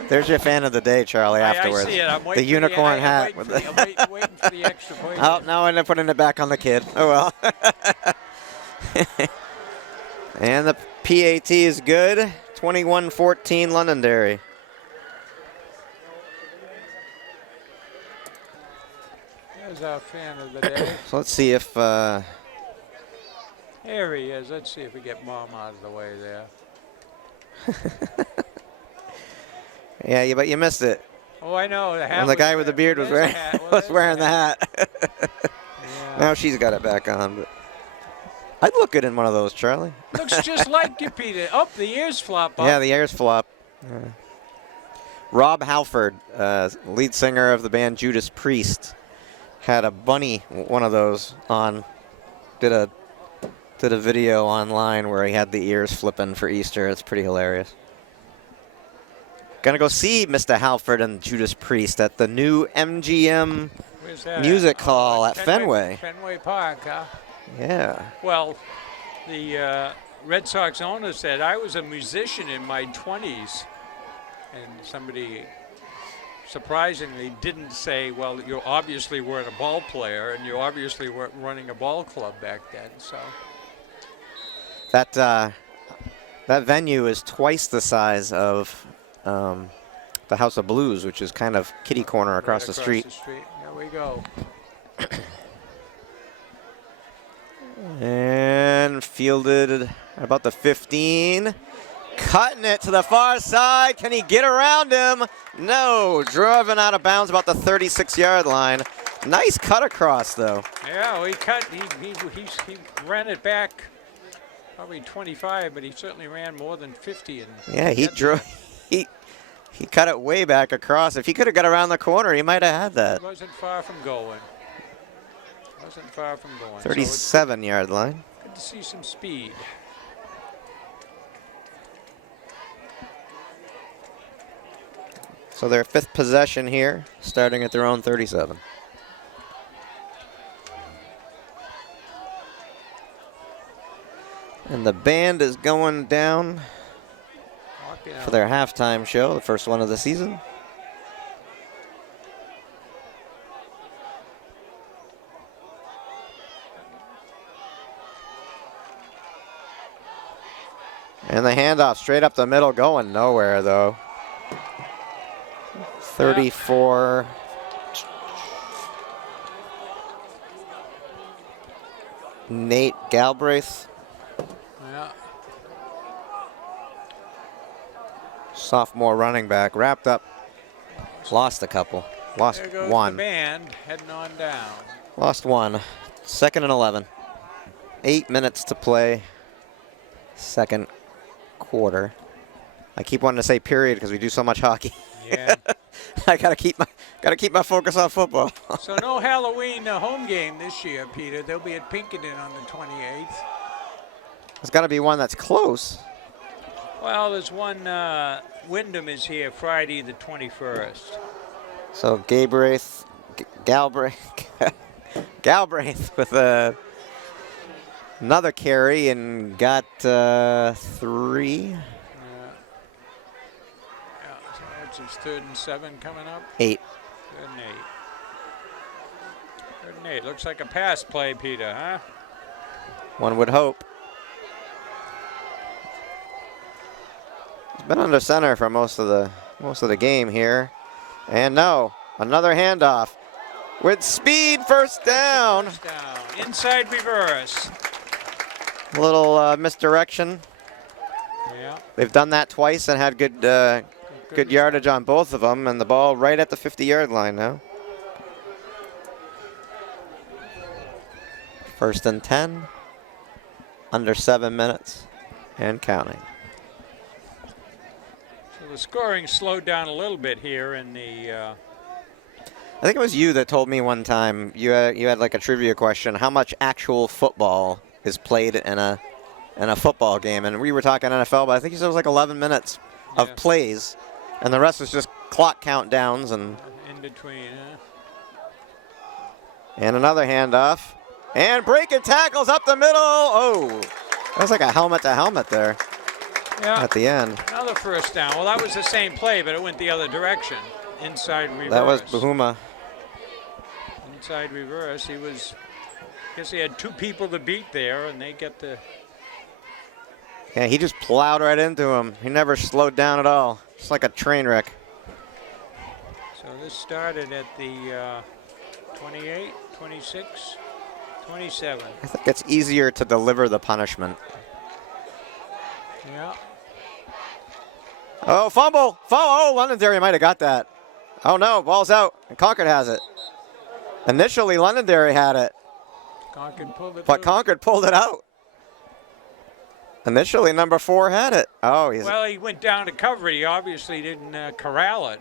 There's your fan of the day, Charlie, afterwards. I see it. I'm waiting the unicorn hat. I'm waiting for the extra point. Oh, now I'm putting it back on the kid. Oh, well. And the PAT is good. 21-14 Londonderry. There's our fan of the day. So let's see if... Here he is. Let's see if we get Mom out of the way there. Yeah, but you missed it. Oh, I know. And the guy with the beard was wearing, the hat. Yeah. Now she's got it back on. But I'd look good in one of those, Charlie. Looks just like you, Peter. Oh, the ears flop up. Yeah, the ears flop. Rob Halford, lead singer of the band Judas Priest, had a bunny, one of those, on. Did a video online where he had the ears flipping for Easter. It's pretty hilarious. Gonna go see Mr. Halford and Judas Priest at the new MGM Music Hall at Fenway. Fenway Park, huh? Yeah. Well, the Red Sox owner said, I was a musician in my 20s. And somebody surprisingly didn't say, well, you obviously weren't a ball player and you obviously weren't running a ball club back then. So that venue is twice the size of the House of Blues, which is kind of kitty corner across the street. There we go. And fielded about the 15. Cutting it to the far side. Can he get around him? No. Driven out of bounds about the 36-yard line. Nice cut across, though. Yeah, well, he ran it back probably 25, but he certainly ran more than 50. And yeah, he cut it way back across. If he could have got around the corner, he might have had that. It wasn't far from going. 37-yard line. Good to see some speed. So their 5th possession here, starting at their own 37. And the band is going down for their halftime show, the first one of the season. And the handoff straight up the middle, going nowhere though. 34. Nate Galbraith, Yeah. sophomore running back, wrapped up. Lost a couple. Lost There goes one. the band heading on down. Lost one. 2nd and 11. 8 minutes to play. Second quarter. I keep wanting to say period because we do so much hockey. Yeah. I gotta keep my focus on football. So no Halloween home game this year, Peter. They'll be at Pinkerton on the 28th. There's got to be one that's close. Well, there's one. Wyndham is here Friday the 21st. So Galbraith with another carry and got 3. So it's his 3rd and 7 coming up. 8. 3rd and 8. 3rd and 8. Looks like a pass play, Peter, huh? One would hope. He's been under center for most of the game here. And no, another handoff. With speed, first down. First down. Inside reverse. A little misdirection. Yeah. They've done that twice and had good yardage on both of them, and the ball right at the 50-yard line now. 1st and 10. Under 7 minutes and counting. So the scoring slowed down a little bit here in the. I think it was you that told me one time you had like a trivia question. How much actual football is played in a football game? And we were talking NFL, but I think you said it was like 11 minutes of Yes. plays, and the rest was just clock countdowns and. In between, huh? And another handoff. And breaking tackles up the middle. Oh, that was like a helmet-to-helmet there Yeah. at the end. Another first down. Well, that was the same play, but it went the other direction. Inside reverse. That was Bahuma. Inside reverse. He was. I guess he had 2 people to beat there, and they get the. Yeah, he just plowed right into him. He never slowed down at all. Just like a train wreck. So this started at the 28, 26, 27. I think it's easier to deliver the punishment. Yeah. Oh, fumble. Oh, Londonderry might have got that. Oh, no, ball's out. And Concord has it. Initially, Londonderry had it, Concord pulled it. but through. Concord pulled it out. Initially, number 4 had it. Oh, Well, he went down to cover it. He obviously didn't corral it.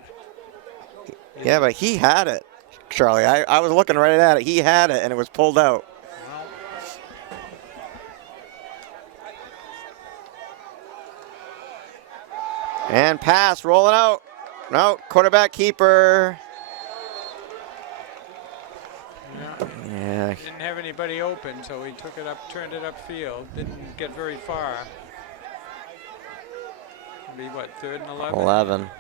yeah, but he had it, Charlie. I was looking right at it. He had it, and it was pulled out. Well, And pass, rolling out. No, quarterback keeper. yeah. Yeah, Didn't have anybody open, so he took it up, turned it upfield. Didn't get very far. It'll be what, 3rd and 11? 11.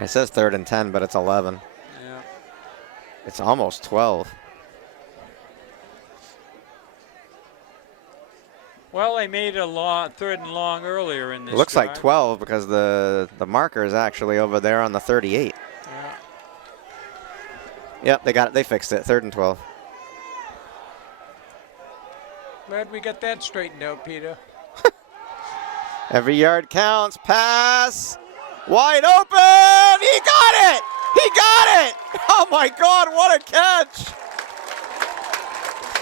It says 3rd and 10, but it's 11. Yeah. It's almost 12. Well, they made a 3rd and long earlier in this. It looks like drive. 12 because the marker is actually over there on the 38. Yeah. Yep, they got it. They fixed it. 3rd and 12. Glad we got that straightened out, Peter. Every yard counts. Pass. Wide open. He got it. He got it. Oh, my God. What a catch.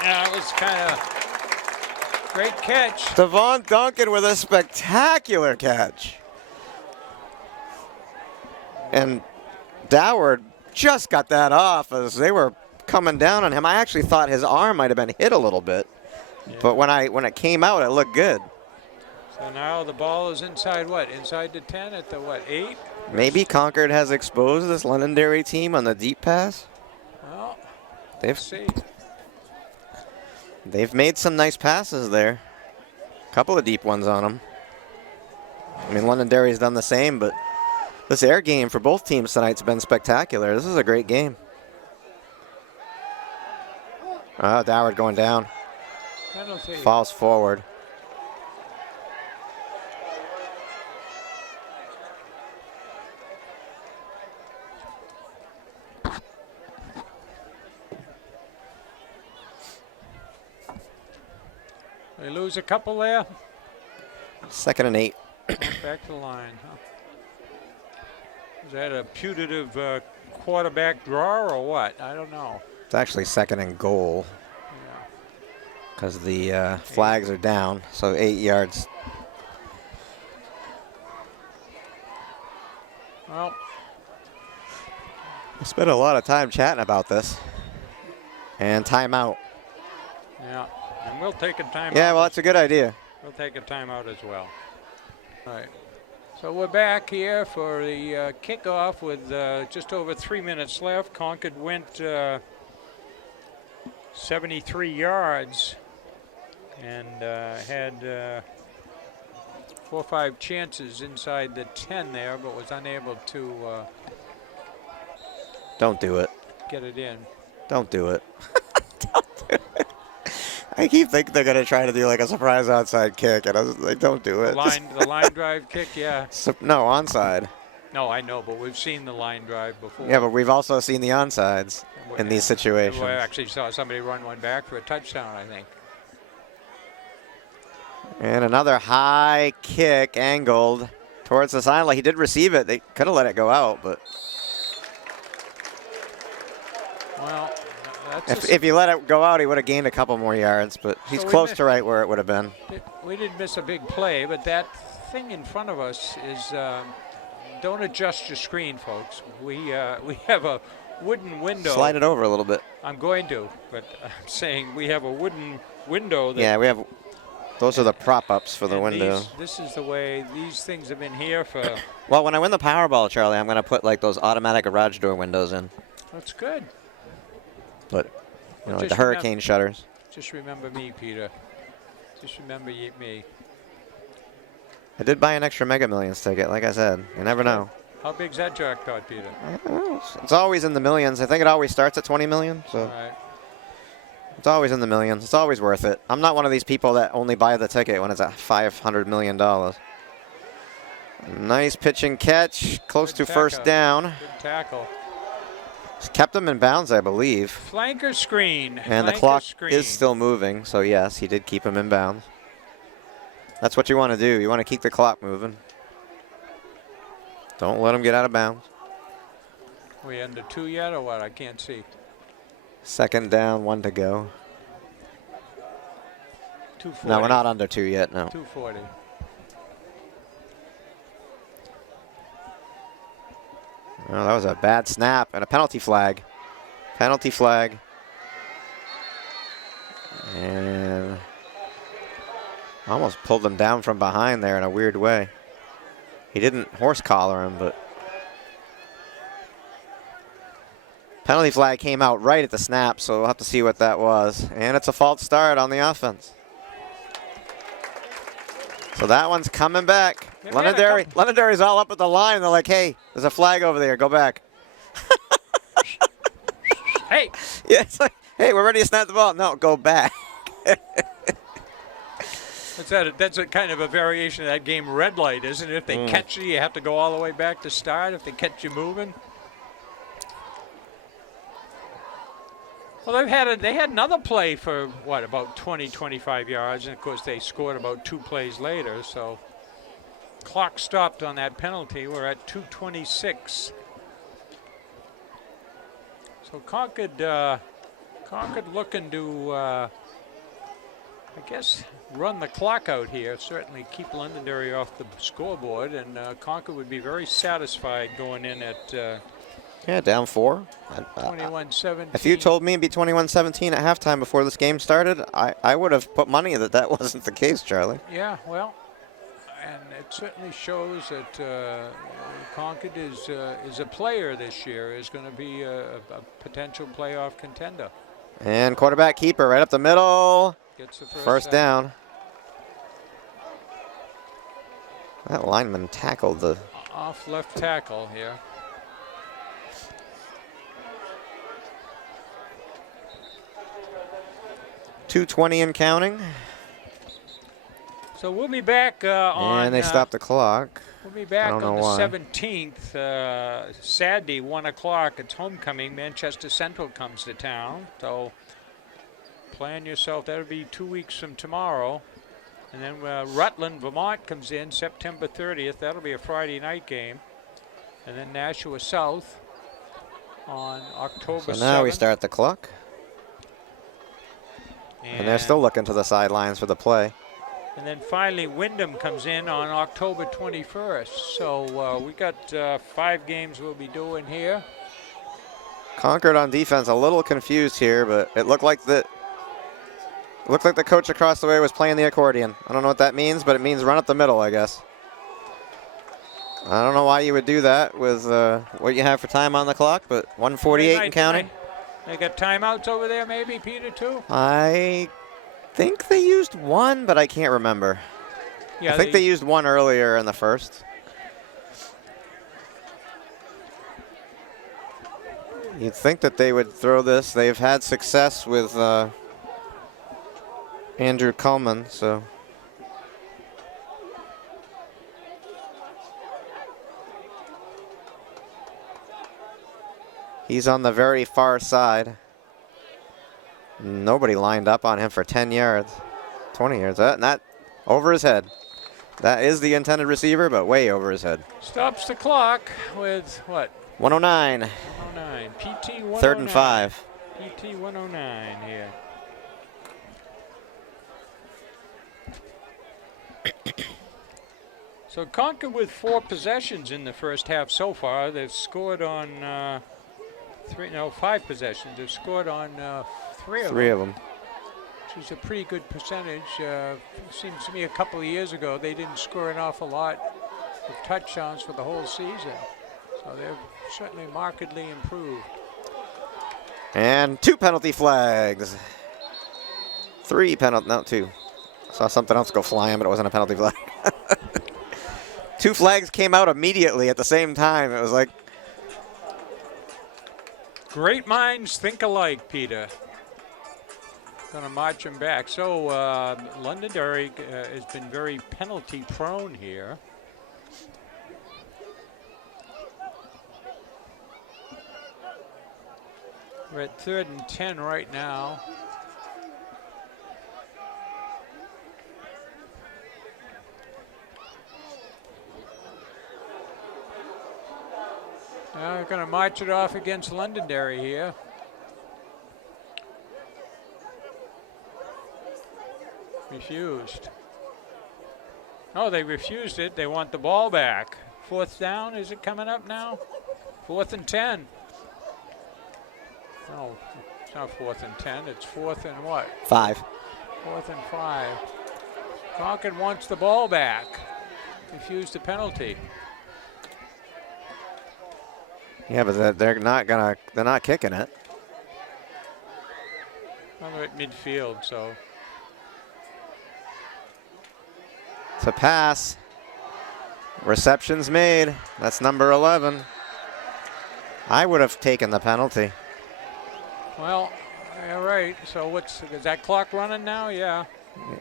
Yeah, it was kind of great catch. Devon Duncan with a spectacular catch. And Doward just got that off as they were coming down on him. I actually thought his arm might have been hit a little bit. Yeah. But when it came out, it looked good. So now the ball is inside what? Inside the 10 at the what, 8? Maybe Concord has exposed this Londonderry team on the deep pass. Well, They've let's see. They've made some nice passes there. A couple of deep ones on them. I mean, Londonderry's done the same, but this air game for both teams tonight's been spectacular. This is a great game. Doward going down. Penalty. Falls forward. They lose a couple there. 2nd and 8. Back to the line. Huh? Is that a putative quarterback draw or what? I don't know. It's actually 2nd and goal Yeah. because the flags are down, so 8 yards. Well, We spent a lot of time chatting about this. And timeout. yeah. And we'll take a timeout. Yeah, well, that's a good idea. We'll take a timeout as well. All right. So we're back here for the kickoff with just over 3 minutes left. Concord went 73 yards and had 4 or 5 chances inside the 10 there, but was unable to Don't do it. get it in. Don't do it. Don't do it. I keep thinking they're going to try to do like a surprise outside kick, and I was like, don't do it. The line drive kick, yeah. No, onside. No, I know, but we've seen the line drive before. Yeah, but we've also seen the onsides in these situations. We actually saw somebody run one back for a touchdown, I think. And another high kick angled towards the sideline. He did receive it. They could have let it go out, but Well, that's if he let it go out, he would have gained a couple more yards, but he's So we close missed- to right where it would have been. we didn't miss a big play, but that thing in front of us is don't adjust your screen, folks. We have a wooden window. Slide it over a little bit. I'm going to, but I'm saying we have a wooden window. That Yeah, we have. Those are the prop ups for the and window. this is the way these things have been here for. Well, when I win the Powerball, Charlie, I'm going to put like those automatic garage door windows in. That's good. But, you know, like Just the hurricane shutters. Just remember me, Peter. Just remember me. I did buy an extra Mega Millions ticket, like I said. You never know. How big's that jackpot, Peter? It's always in the millions. I think it always starts at 20 million, so All right. it's always in the millions. It's always worth it. I'm not one of these people that only buy the ticket when it's at $500 million. Nice pitch and catch, close Good to first tackle. down. Good tackle. Kept him in bounds, I believe. Flanker screen. And the Flanker clock screen. is still moving, so yes, he did keep him in bounds. That's what you want to do. You want to keep the clock moving. Don't let him get out of bounds. We under 2 yet or what? I can't see. 2nd down, 1 to go. 240. No, we're not under 2 yet, no. 240. Oh, that was a bad snap and a penalty flag. Penalty flag. And almost pulled him down from behind there in a weird way. He didn't horse collar him, but penalty flag came out right at the snap, so we'll have to see what that was. And it's a false start on the offense. So that one's coming back. Yeah, we had a Londonderry's all up at the line. They're like, hey, there's a flag over there. Go back. Hey! Yeah, it's like, hey, we're ready to snap the ball. No, go back. That's a kind of a variation of that game red light, isn't it? If they catch you, you have to go all the way back to start. If they catch you moving. Well, they had another play for, what, about 20, 25 yards. And, of course, they scored about 2 plays later. So clock stopped on that penalty. We're at 2:26. So Concord looking to, I guess, run the clock out here. Certainly keep Londonderry off the scoreboard. And Concord would be very satisfied going in at Yeah, down 4. 21-17. If you told me it'd be 21-17 at halftime before this game started, I would have put money that wasn't the case, Charlie. Yeah, well, and it certainly shows that Concord is a player this year, is going to be a potential playoff contender. And quarterback keeper right up the middle. Gets the First down. That lineman tackled the. Off left tackle here. .220 and counting. So we'll be back on. And they stopped the clock. We'll be back don't on know the why. 17th, Saturday, 1 o'clock. It's homecoming. Manchester Central comes to town. So plan yourself. That'll be 2 weeks from tomorrow. And then Rutland, Vermont comes in September 30th. That'll be a Friday night game. And then Nashua South on October 7th. So now we start the clock. And they're still looking to the sidelines for the play. And then finally, Wyndham comes in on October 21st. So we got 5 games we'll be doing here. Concord on defense, a little confused here, but it looked like the coach across the way was playing the accordion. I don't know what that means, but it means run up the middle, I guess. I don't know why you would do that with what you have for time on the clock, but 1:48 and counting. They got timeouts over there, maybe, Peter, too? I think they used one, but I can't remember. Yeah, I think they used one earlier in the first. You'd think that they would throw this. They've had success with Andrew Coleman, so. He's on the very far side. Nobody lined up on him for 10 yards, 20 yards. That over his head. That is the intended receiver, but way over his head. Stops the clock with what? 109. 109. PT 109. 3rd and 5. PT 109 here. So Concord with 4 possessions in the first half so far. They've scored on 5 possessions. They've scored on 3 of them. 3 of them. Which is a pretty good percentage. Seems to me a couple of years ago they didn't score an awful lot of touchdowns for the whole season. So they've certainly markedly improved. And 2 penalty flags. 3 penalty, no, 2. Saw something else go flying, but it wasn't a penalty flag. 2 flags came out immediately at the same time. It was like. Great minds think alike, Peter. Going to march him back. So Londonderry has been very penalty prone here. We're at 3rd and 10 right now. Now we're going to march it off against Londonderry here. Refused. Oh, they refused it. They want the ball back. 4th down. Is it coming up now? 4th and 10. No, it's not 4th and 10. It's 4th and what? 5. 4th and 5. Concord wants the ball back. Refused the penalty. Yeah, but they're not kicking it. Well, they're at midfield, so. It's a pass. Reception's made. That's number 11. I would have taken the penalty. Well, yeah, right. So is that clock running now? Yeah.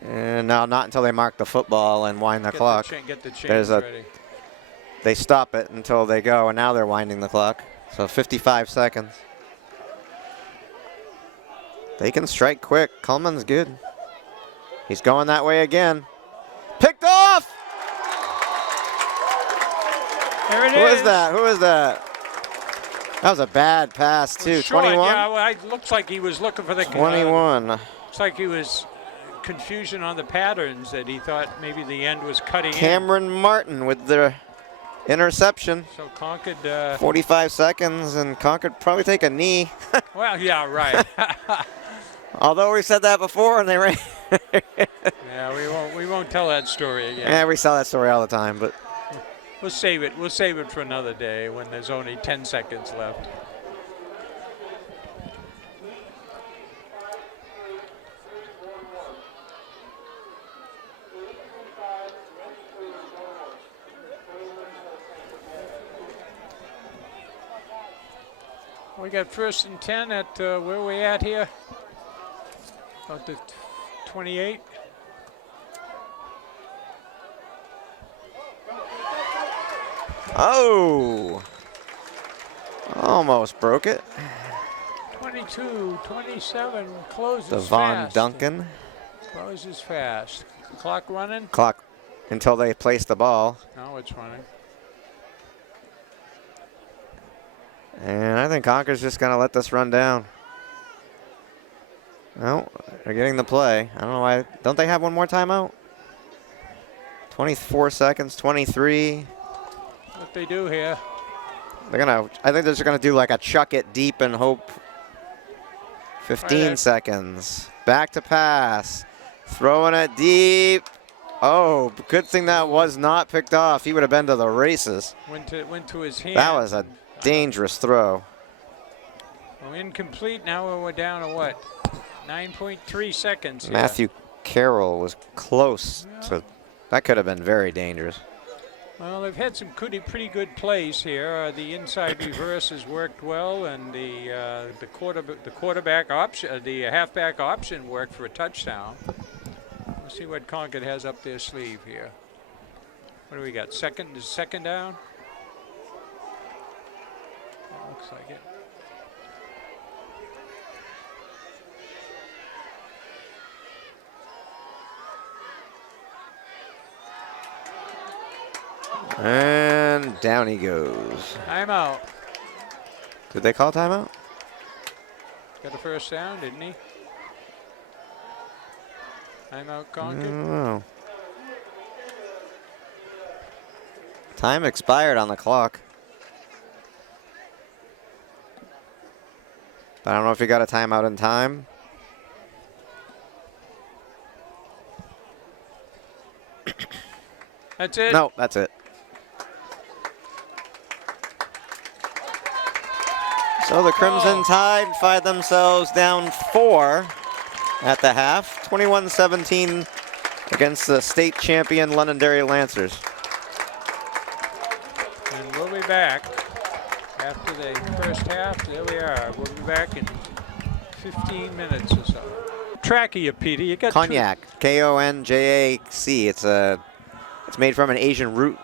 No, not until they mark the football and wind the clock. Get the chains ready. They stop it until they go, and now they're winding the clock. So 55 seconds. They can strike quick. Coleman's good. He's going that way again. Picked off! There it is. Who is that? Who is that? That was a bad pass, too. 21? Yeah, well, it looks like he was looking for the 21. Looks like he was confusion on the patterns that he thought maybe the end was cutting Cameron Martin with the interception. So Concord. 45 seconds, and Concord probably take a knee. Well, yeah, right. Although we said that before, and they ran. Yeah, we won't tell that story again. Yeah, we tell that story all the time, but we'll save it. We'll save it for another day when there's only 10 seconds left. We got 1st and 10 at where we at here? About the 28. Oh! Almost broke it. 22, 27, closes Devon fast. Duncan. Closes fast. Clock running? Clock until they place the ball. No, it's running. And I think Concord's just going to let this run down. No, they're getting the play. I don't know why. Don't they have one more timeout? 24 seconds, 23. What they do here? They're going to, I think they're just going to do like a chuck it deep and hope. 15 Right. seconds. Back to pass. Throwing it deep. Oh, good thing that was not picked off. He would have been to the races. Went to his hand. That was a dangerous throw. Well, incomplete. Now we're down to what? 9.3 seconds. Here. Matthew Carroll was close to. That could have been very dangerous. Well, they've had some pretty good plays here. The inside reverse has worked well, and the quarterback option, the halfback option worked for a touchdown. We'll see what Concord has up their sleeve here. What do we got? Second down. That looks like it. And down he goes. Timeout. Did they call timeout? Got a 1st down, didn't he? Timeout, I Concord. don't know. Time expired on the clock. I don't know if he got a timeout in time. That's it. No, that's it. So the Crimson Tide find themselves down 4 at the half, 21-17 against the state champion Londonderry Lancers. And we'll be back after the 1st half. There we are. We'll be back in 15 minutes or so. Trachea, Peter. You got Cognac, Konjac. It's made from an Asian root,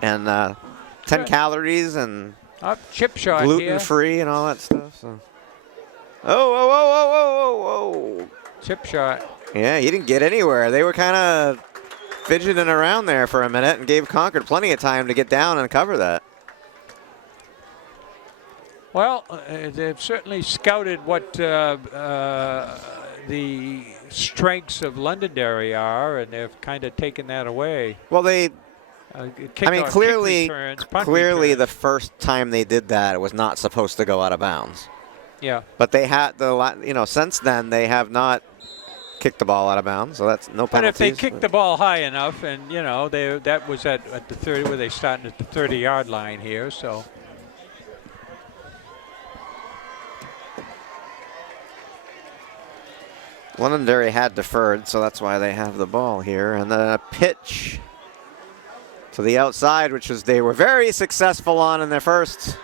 and 10 calories and chip shot gluten free and all that stuff. So. Oh. Chip shot. Yeah, he didn't get anywhere. They were kind of fidgeting around there for a minute and gave Concord plenty of time to get down and cover that. Well, they've certainly scouted what the strengths of Londonderry are, and they've kind of taken that away. Well, clearly returns. the first time they did that, it was not supposed to go out of bounds. Yeah. But they had since then they have not kicked the ball out of bounds, so that's no penalties. But if they kicked the ball high enough, and that was at the 30, where they started at the 30-yard line here, so. Londonderry had deferred, so that's why they have the ball here. And then a pitch to the outside, which they were very successful on in their first.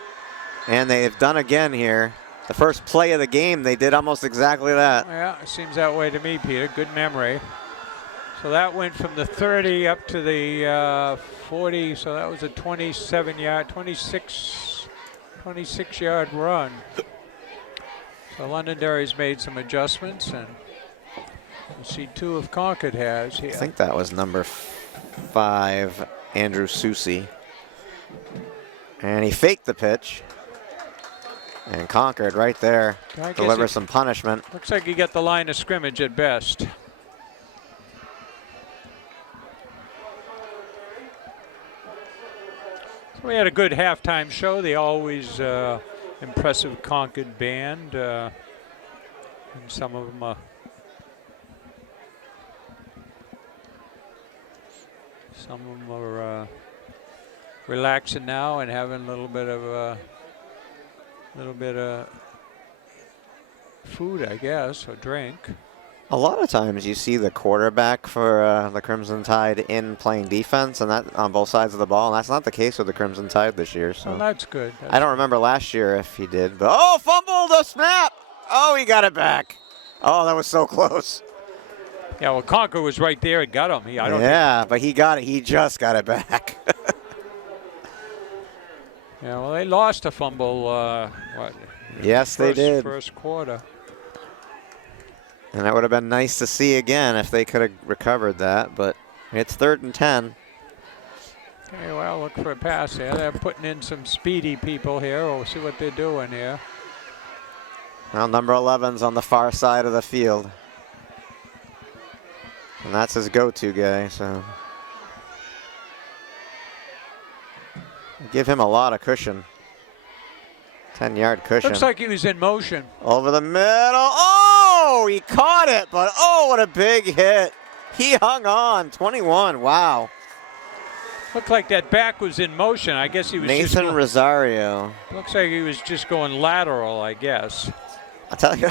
And they've done again here. The first play of the game, they did almost exactly that. Yeah, it seems that way to me, Peter. Good memory. So that went from the 30 up to the 40. So that was a 26-yard run. So Londonderry's made some adjustments, and you see 2 of Concord has here. I think that was number 5, Andrew Susi. And he faked the pitch. And Concord right there delivers some punishment. Looks like he got the line of scrimmage at best. So we had a good halftime show. The always impressive Concord band. And some of them are relaxing now and having a little bit of food, I guess, or drink. A lot of times you see the quarterback for the Crimson Tide in playing defense, and that on both sides of the ball. And that's not the case with the Crimson Tide this year. So Well, that's good. I don't remember last year if he did. But oh, fumbled the snap! Oh, he got it back. Oh, that was so close. Yeah, well, Concord was right there and got him. Yeah, but he got it. He just got it back. Yeah, well, they lost a fumble. What? Yes, they did. First quarter. And that would have been nice to see again if they could have recovered that, but it's 3rd and 10. Okay, well, look for a pass here. They're putting in some speedy people here. We'll see what they're doing here. Well, number 11's on the far side of the field. And that's his go-to guy, so. Give him a lot of cushion. 10-yard cushion. Looks like he was in motion. Over the middle. Oh, he caught it, but oh, what a big hit. He hung on. 21, wow. Looked like that back was in motion. I guess he was Nathan Rosario. Looks like he was just going lateral, I guess. I'll tell you.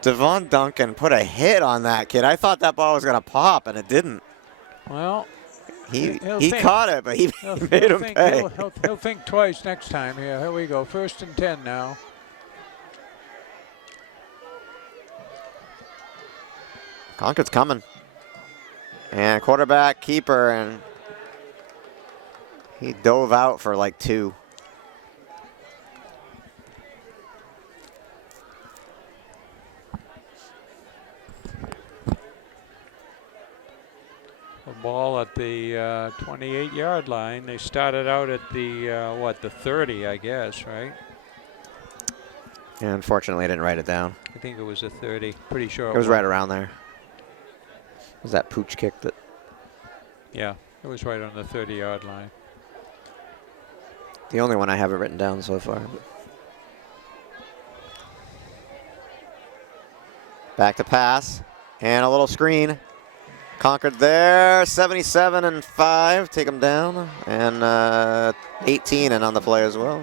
Devon Duncan put a hit on that kid. I thought that ball was going to pop, and it didn't. Well, he caught it, but he made him pay. He'll think twice next time here. Here we go. 1st and 10 now. Concord's coming. And quarterback, keeper, and he dove out for like 2. The ball at the 28-yard line. They started out at the, the 30, I guess, right? Yeah, unfortunately, I didn't write it down. I think it was a 30. Pretty sure it was right around there. Was that pooch kick that? Yeah, it was right on the 30-yard line. The only one I haven't written down so far. Back to pass. And a little screen. Concord there. 77 and 5. Take them down. And 18 and on the play as well.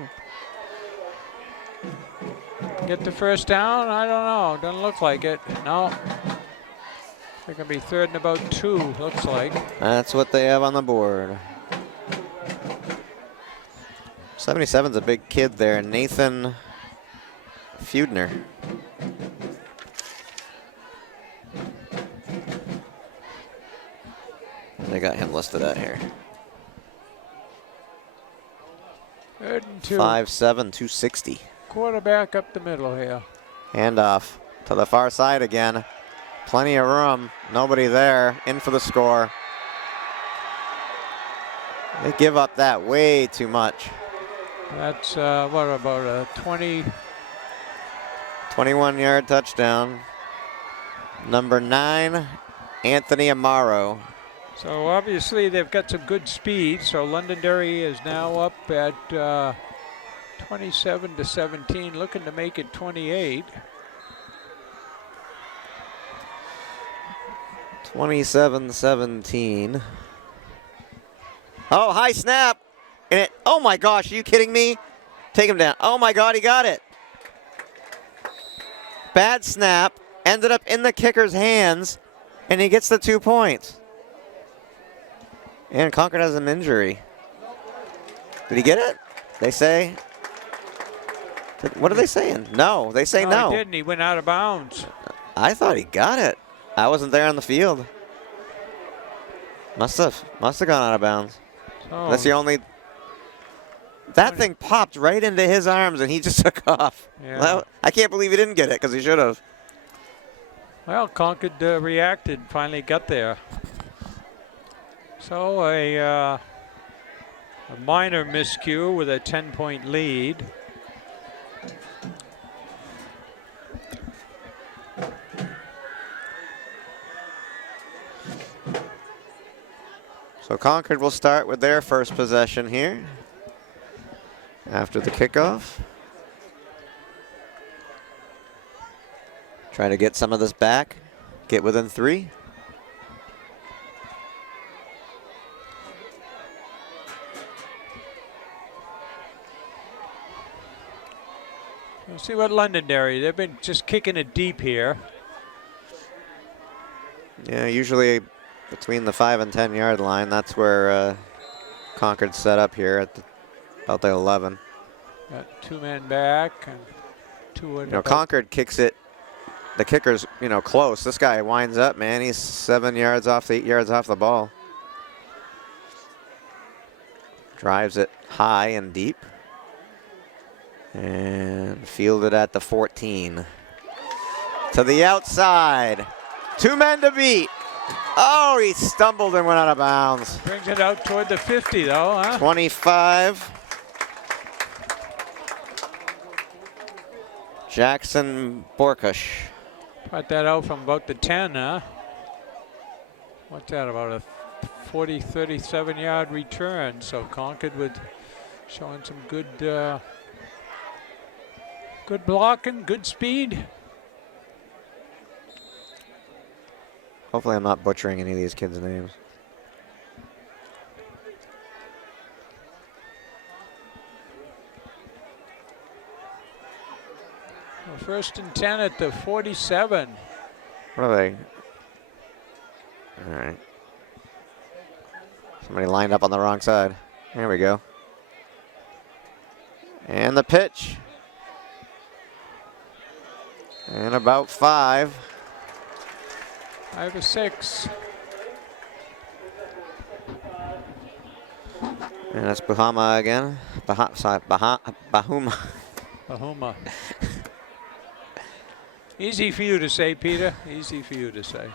Get the first down? I don't know. Doesn't look like it. No. They're going to be 3rd and about 2, looks like. That's what they have on the board. 77's a big kid there. Nathan Feudner. They got him listed out here. 3rd and 2. 5'7", 260. Quarterback up the middle here. Handoff to the far side again. Plenty of room. Nobody there. In for the score. They give up that way too much. That's, what, about a 21-yard touchdown. Number 9, Anthony Amaro. So obviously they've got some good speed. So Londonderry is now up at 27-17, looking to make it 28. 27-17. Oh, high snap. And it, oh my gosh, are you kidding me? Take him down. Oh my God, he got it. Bad snap. Ended up in the kicker's hands, and he gets the 2 points. And Concord has an injury. Did he get it? They say. What are they saying? No, they say no. He didn't. He went out of bounds. I thought he got it. I wasn't there on the field. Must have gone out of bounds. So That's the only. That thing popped right into his arms, and he just took off. Yeah. Well, I can't believe he didn't get it because he should have. Well, Concord reacted, finally got there. So a minor miscue with a 10-point lead. So Concord will start with their first possession here after the kickoff. Try to get some of this back, get within 3. We'll see what Londonderry. They've been just kicking it deep here. Yeah, usually between the 5 and 10 yard line, that's where Concord's set up here at about the 11. Got 2 men back and 2 in. Concord kicks it. The kicker's, close. This guy winds up, man. He's 7 yards off, 8 yards off the ball. Drives it high and deep. And fielded at the 14. To the outside. 2 men to beat. Oh, he stumbled and went out of bounds. Brings it out toward the 50, though, huh? 25. Jackson Borkush. Got that out from about the 10, huh? What's that, about a 40, 37 yard return. So Concord with showing some good good blocking, good speed. Hopefully I'm not butchering any of these kids' names. Well, 1st and 10 at the 47. What are they? All right. Somebody lined up on the wrong side. There we go. And the pitch. And about 5. 5 or 6. And that's Bahama again. Bahuma. Bahuma. Easy for you to say, Peter. Easy for you to say.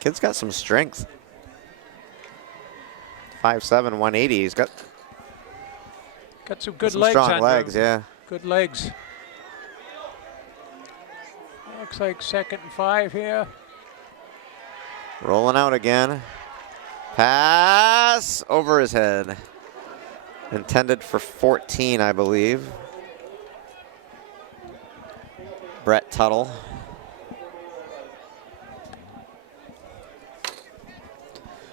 Kid's got some strength. 5'7", 180. He's got some good some legs. strong legs, yeah. Good legs. Looks like 2nd and 5 here. Rolling out again. Pass over his head. Intended for 14, I believe. Brett Tuttle.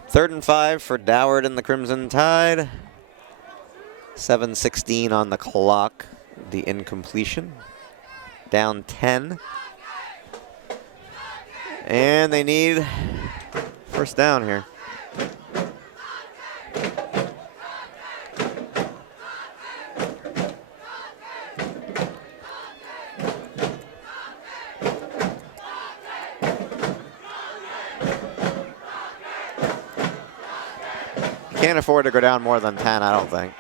Third and 5 for Doward and the Crimson Tide. 7:16 on the clock. The incompletion. Down 10. And they need first down here. Can't afford to go down more than 10, I don't think.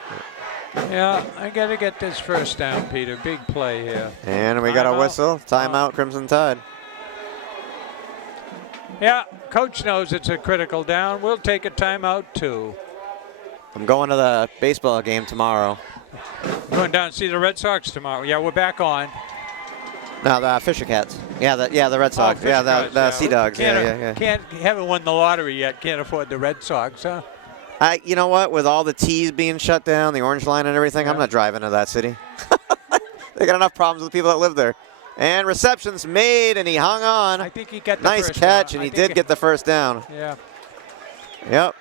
Yeah, I got to get this first down, Peter. Big play here. And we got a whistle. Timeout, Crimson Tide. Yeah, coach knows it's a critical down. We'll take a timeout, too. I'm going to the baseball game tomorrow. Going down to see the Red Sox tomorrow. Yeah, we're back on. No, the Fisher Cats. Yeah, the Red Sox. Fisher Yeah, Cats, the Sea Dogs. Haven't won the lottery yet. Can't afford the Red Sox, huh? You know what? With all the T's being shut down, the Orange Line and everything, I'm not driving to that city. They got enough problems with the people that live there. And reception's made, and he hung on. I think he got the nice first catch, down. and he did get the first down. Yeah. Yep.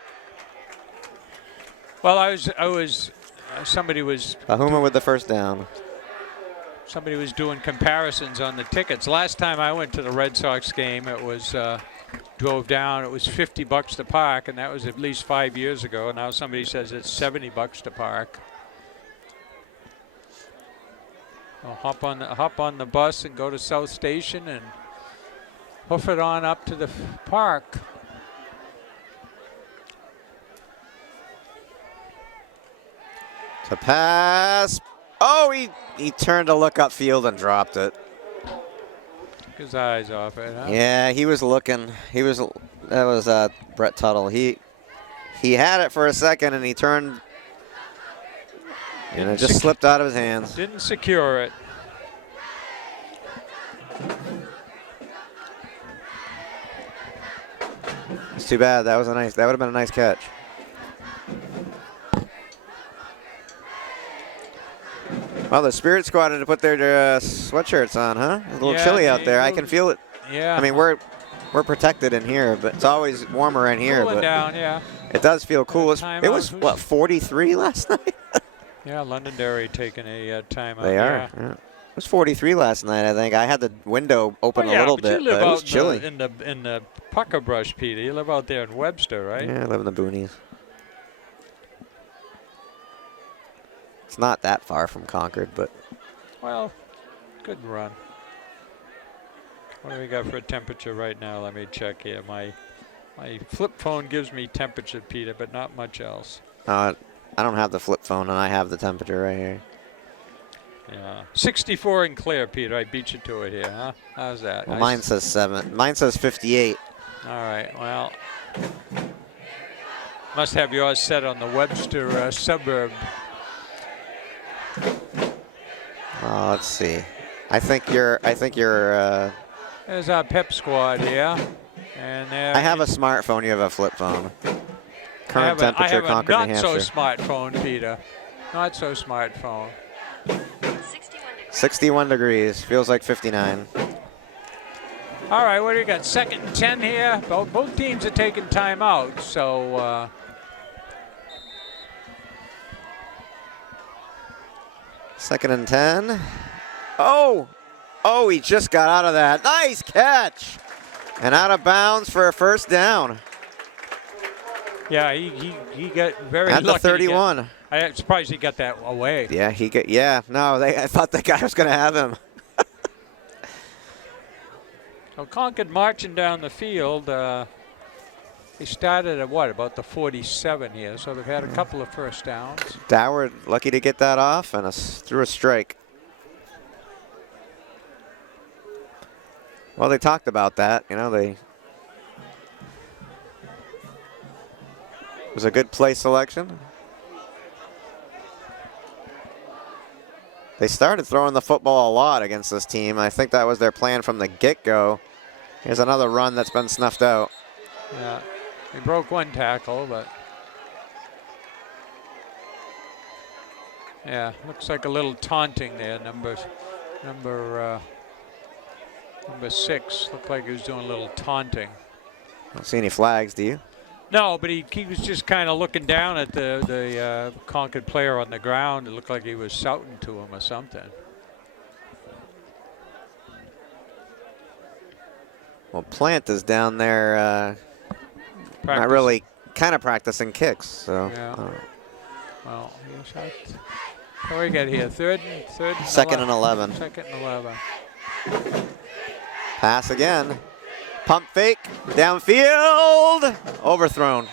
Well, somebody was Bahuma with the first down. Somebody was doing comparisons on the tickets. Last time I went to the Red Sox game, it was drove down. It was $50 to park, and that was at least 5 years ago. Now somebody says it's $70 to park. I'll hop on the bus and go to South Station and hoof it on up to the park. To pass. Oh, he turned to look upfield and dropped it. Took his eyes off it, huh? Yeah, he was looking. That was Brett Tuttle. He had it for a second and he turned and it just slipped out of his hands. Didn't secure it. It's too bad. That would have been a nice catch. Well, the Spirit Squad had to put their sweatshirts on, huh? It's a little chilly out there. I can feel it. Yeah. I mean, we're protected in here, but it's always warmer in here. Cooling but down, yeah. It does feel cool. It was, Timeout. what, 43 last night? Yeah, Londonderry taking a timeout. They are. Yeah. It was 43 last night, I think. I had the window open a little bit, You live but it was out chilly. in the pucker brush, Peter. You live out there in Webster, right? Yeah, I live in the boonies. It's not that far from Concord, but Well, good run. What do we got for a temperature right now? Let me check here. My flip phone gives me temperature, Peter, but not much else. I don't have the flip phone, and I have the temperature right here. Yeah, 64 and clear, Peter. I beat you to it here, huh? How's that? Well, mine says 7. Mine says 58. All right, well, must have yours set on the Webster suburb. Let's see. I think you're. There's our pep squad here, and there. I have a smartphone. You have a flip phone. Current temperature, Concord, New not Hampshire. so smartphone, Peter. Not so smartphone. 61 degrees. Feels like 59. All right, what do we got? 2nd and 10 here. Both teams are taking timeout, so. Second and 10. Oh, he just got out of that. Nice catch. And out of bounds for a first down. Yeah, he got very At lucky. the 31. I'm surprised he got that away. Yeah, no, I thought the guy was going to have him. So Concord marching down the field. They started at what, about the 47 here, so they've had a couple of first downs. Doward lucky to get that off and threw a strike. Well, they talked about that. You know, it was a good play selection. They started throwing the football a lot against this team. I think that was their plan from the get-go. Here's another run that's been snuffed out. Yeah, he broke one tackle, but yeah, looks like a little taunting there. Number 6 looked like he was doing a little taunting. Don't see any flags, do you? No, but he was just kind of looking down at the Concord player on the ground. It looked like he was shouting to him or something. Well, Plant is down there not really kind of practicing kicks. So. Yeah. Well, he shot. What do we got here? Third and 2nd and 11. 2nd and 11. Pass again. Pump fake. Downfield. Overthrown.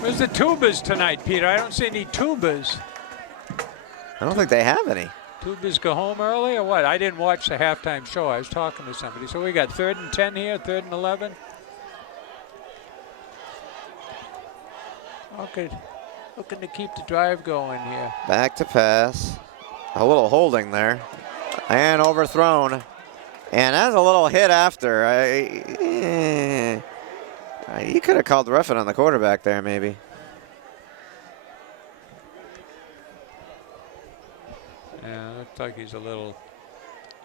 Where's the tubas tonight, Peter? I don't see any tubas. I don't think they have any. Tubas go home early or what? I didn't watch the halftime show. I was talking to somebody. So we got 3rd and 10 here, 3rd and 11. Okay, looking to keep the drive going here. Back to pass. A little holding there. And overthrown. And that's a little hit after. You could have called roughing on the quarterback there, maybe. Yeah, looks like he's a little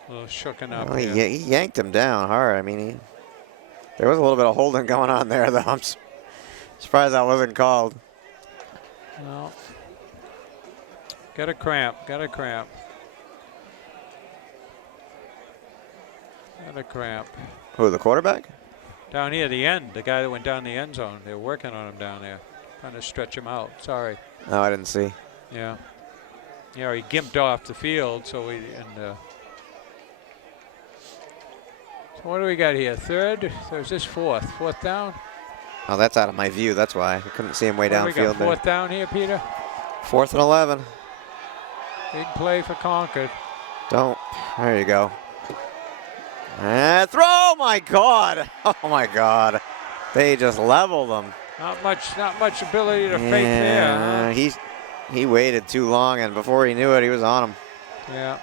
shooken up Well, here. he yanked him down hard. I mean, there was a little bit of holding going on there, though. I'm surprised that wasn't called. No. Got a cramp. Got a cramp. Who, the quarterback? Down here, the end. The guy that went down the end zone. They're working on him down there, trying to stretch him out. Sorry. No, I didn't see. Yeah. Yeah, he gimped off the field. So so what do we got here? 3rd? There's this 4th. 4th down. Oh, that's out of my view. That's why I couldn't see him way What do we downfield got? 4th down here, Peter. 4th and 11. Big play for Concord. There you go. And throw! Oh my God! Oh my God! They just leveled him. Not much ability to fake there. Huh? He waited too long, and before he knew it, he was on him. Yeah.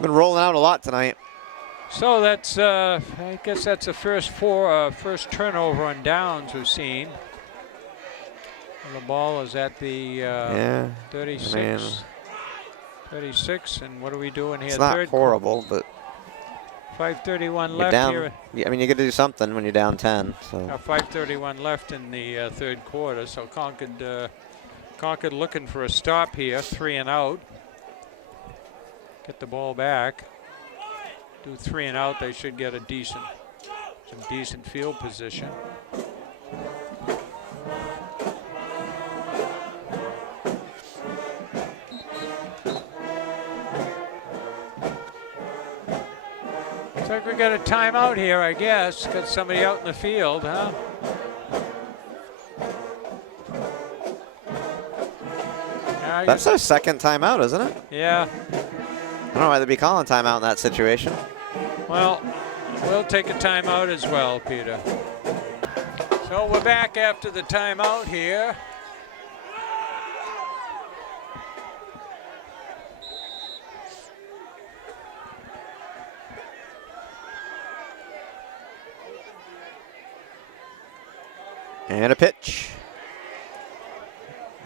Been rolling out a lot tonight. So that's, I guess that's the first turnover on downs we've seen. And the ball is at the 36. I mean, 36, and what are we doing here? it's not Third horrible, but 5:31 you're left down. here. Yeah, I mean, you got to do something when you're down 10. So 5:31 left in the third quarter. So Concord looking for a stop here, 3 and out. Get the ball back. Do 3 and out. They should get some decent field position. Looks like we got a timeout here, I guess. Got somebody out in the field, huh? that's their second timeout, isn't it? Yeah. I don't know why they'd be calling timeout in that situation. Well, we'll take a timeout as well, Peter. So we're back after the timeout here. And a pitch.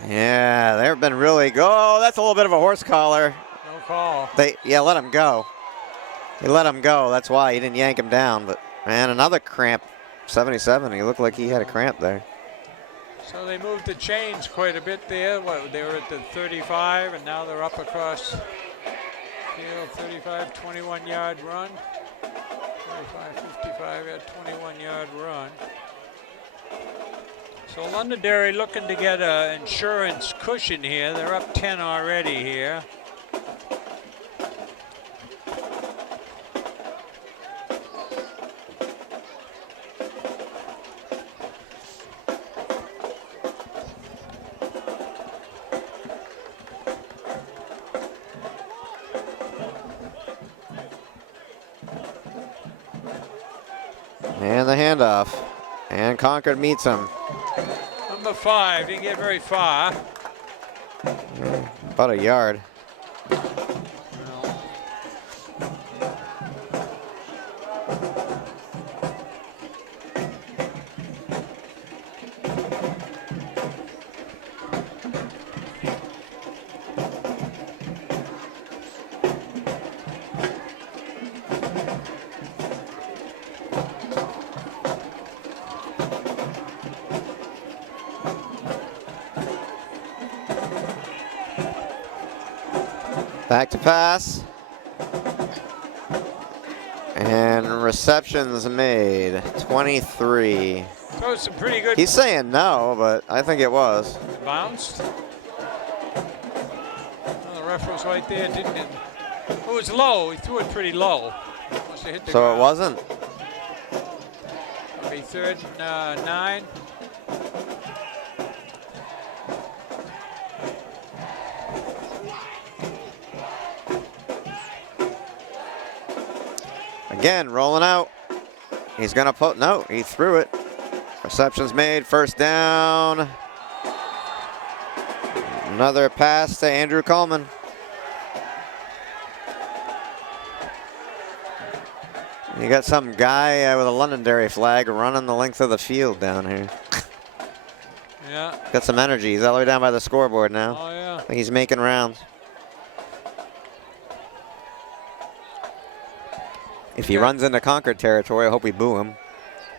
Yeah, they've been really good. Oh, that's a little bit of a horse collar. No call. Let him go. They let him go. That's why he didn't yank him down. But man, another cramp. 77. He looked like he had a cramp there. So they moved the chains quite a bit there. They were at the 35, and now they're up across field. 35, 21-yard run. 45, 55, a 21-yard run. So Londonderry looking to get an insurance cushion here. They're up 10 already here. And the handoff. And Concord meets him. Number 5, didn't get very far. About a yard. Back to pass. And receptions made. 23. So it's a pretty good. He's saying no, but I think it was. Bounced. Well, the ref was right there, didn't it? It was low. He threw it pretty low. Must have hit the So ground. it wasn't. It'll be 3rd and 9. Again, rolling out. He's going to put, no, he threw it. Reception's made, first down. Another pass to Andrew Coleman. You got some guy with a Londonderry flag running the length of the field down here. Yeah. Got some energy. He's all the way down by the scoreboard now. Oh, yeah. I think he's making rounds. If he runs into Concord territory, I hope we boo him.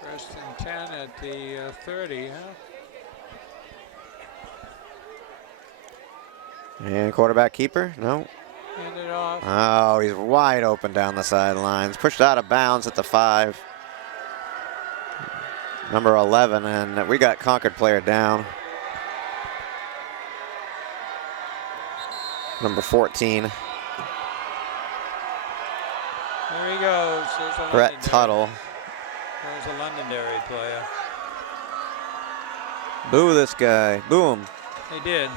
1st and 10 at the 30, huh? And quarterback keeper? No. Hand it off. Oh, he's wide open down the sidelines. Pushed out of bounds at the 5. Number 11, and we got Concord player down. Number 14. There he goes. There's a Brett Londonderry. Tuttle. There's a Londonderry player. Boo this guy. Boo him. They did.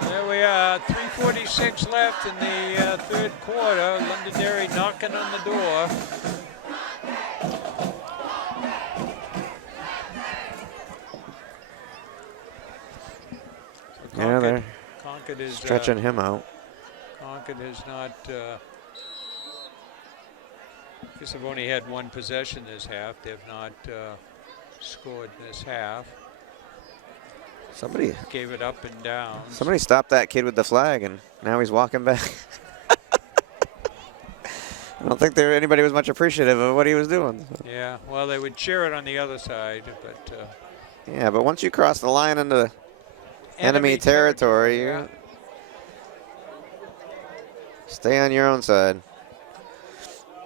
There we are, 3:46 left in the 3rd quarter. Londonderry knocking on the door. Concord is Stretching him out. Concord has not. I guess they've only had one possession this half. They've not scored this half. Somebody Gave it up and down. Somebody stopped that kid with the flag, and now he's walking back. I don't think anybody was much appreciative of what he was doing. Yeah, well, they would cheer it on the other side, but Yeah, but once you cross the line into enemy territory, yeah. you stay on your own side.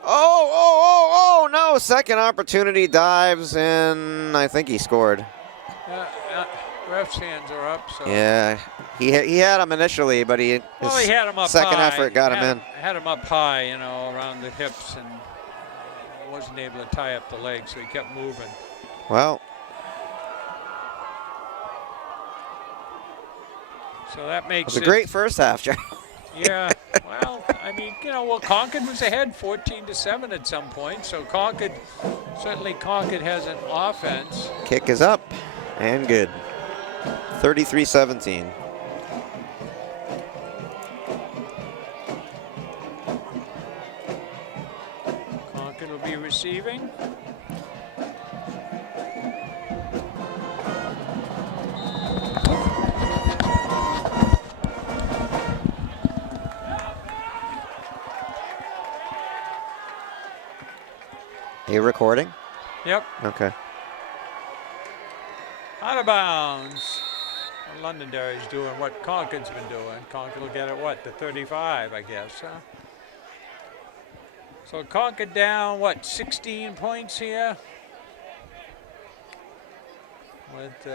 Oh, no. Second opportunity, dives in. I think he scored. Ref's hands are up. So. Yeah, he had him initially, but he had him up second high. effort got him in. Had him up high, you know, around the hips, and wasn't able to tie up the legs, so he kept moving. Well, so that makes it was a great first half, Joe. Yeah, well, I mean, you know, Concord was ahead 14-7 at some point, so Concord has an offense. Kick is up and good. 33-17. Concord will be receiving. Are you recording? Yep. Okay. Out of bounds. Well, Londonderry's doing what Concord's been doing. Concord will get it, what, the 35, I guess, huh? So Concord down, what, 16 points here? With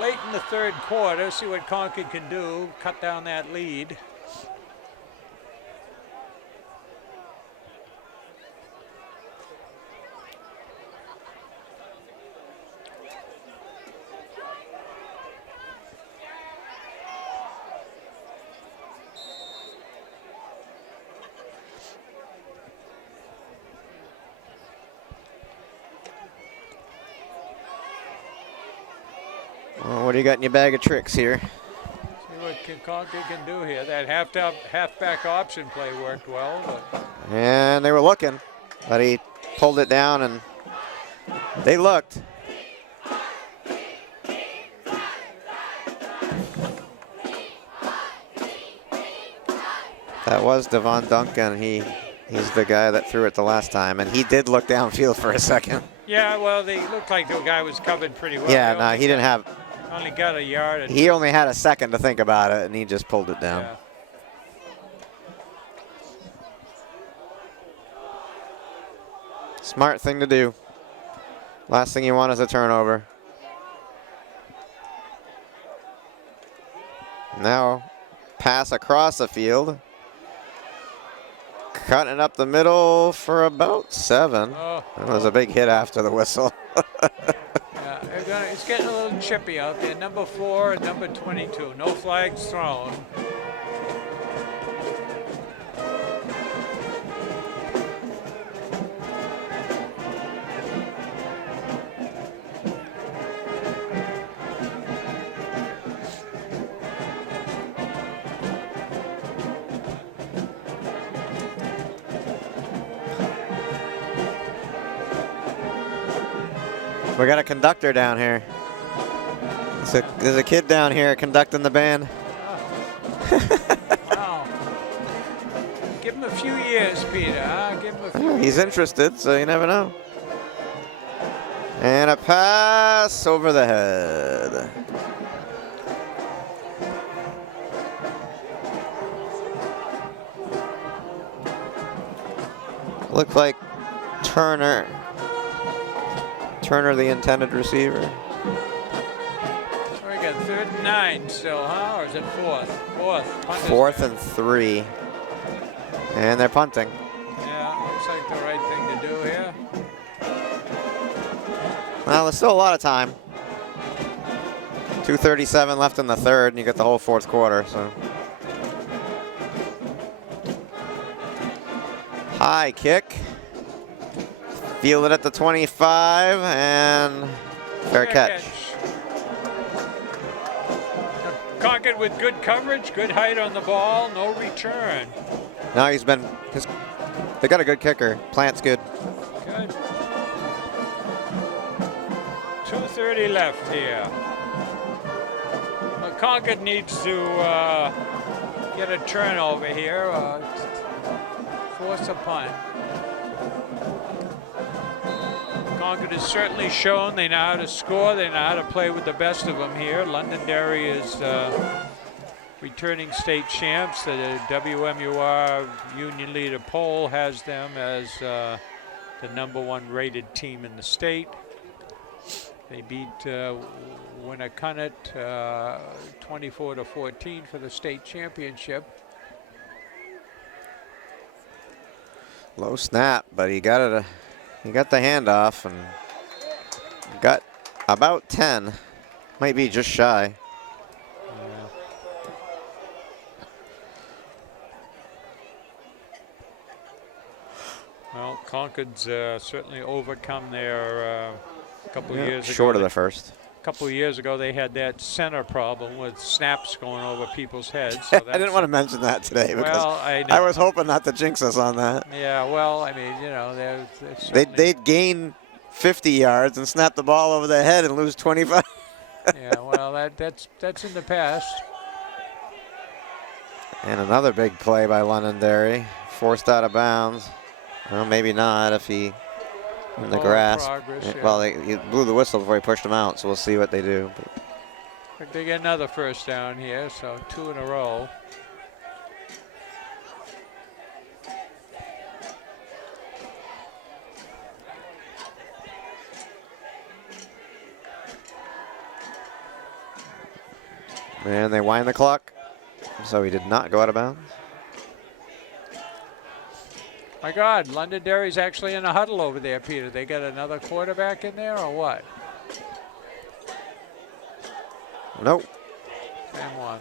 late in the third quarter, see what Concord can do, cut down that lead. Well, what do you got in your bag of tricks here? See what Concord can do here. That halfback option play worked well, but And they were looking, but he pulled it down, and they looked. That was Devon Duncan. He's the guy that threw it the last time, and he did look downfield for a second. yeah, well, they looked like the guy was covered pretty well. Yeah, no, he didn't have. Only got a yard. He only had a second to think about it, and he just pulled it down. Yeah. Smart thing to do. Last thing you want is a turnover. Now, pass across the field. Cutting up the middle for about 7. Oh. That was a big hit after the whistle. Yeah, it's getting a little chippy out there. Number 4 and number 22. No flags thrown. We got a conductor down here. There's a kid down here conducting the band. Wow. Give him a few years, Peter. Huh? Give him a few. He's interested, so you never know. And a pass over the head. Looked like Turner, the intended receiver. We got 3rd and 9 still, huh? Or is it 4th? 4th. Punt is 4th good. and 3. And they're punting. Yeah, looks like the right thing to do here. Well, there's still a lot of time. 2:37 left in the third, and you get the whole fourth quarter. So, high kick. Fielded at the 25, and fair catch. Now Concord with good coverage, good height on the ball, no return. Now they got a good kicker. Plant's good. Good. 2:30 left here. Well, Concord needs to get a turnover here, force a punt. Concord has certainly shown they know how to score. They know how to play with the best of them here. Londonderry is returning state champs. The WMUR Union Leader poll has them as the #1 rated team in the state. They beat Winnacunnet 24-14 for the state championship. Low snap, but he got it. He got the handoff and got about 10. Might be just shy. Yeah. Well, Concord's certainly overcome their couple years ago. Short of the first. A couple of years ago, they had that center problem with snaps going over people's heads. So I didn't want to mention that today because well, I know. I was hoping not to jinx us on that. Yeah, well, I mean, you know, They'd gain 50 yards and snap the ball over their head and lose 25. Yeah, well, that's in the past. And another big play by Londonderry, forced out of bounds. Well, maybe not if he in the Ball grass. progress, yeah. Well, he blew the whistle before he pushed him out, so we'll see what they do. But They get another first down here, so 2 in a row. and they wind the clock, so he did not go out of bounds. My God, Londonderry's actually in a huddle over there, Peter. They got another quarterback in there or what? Nope. Same one.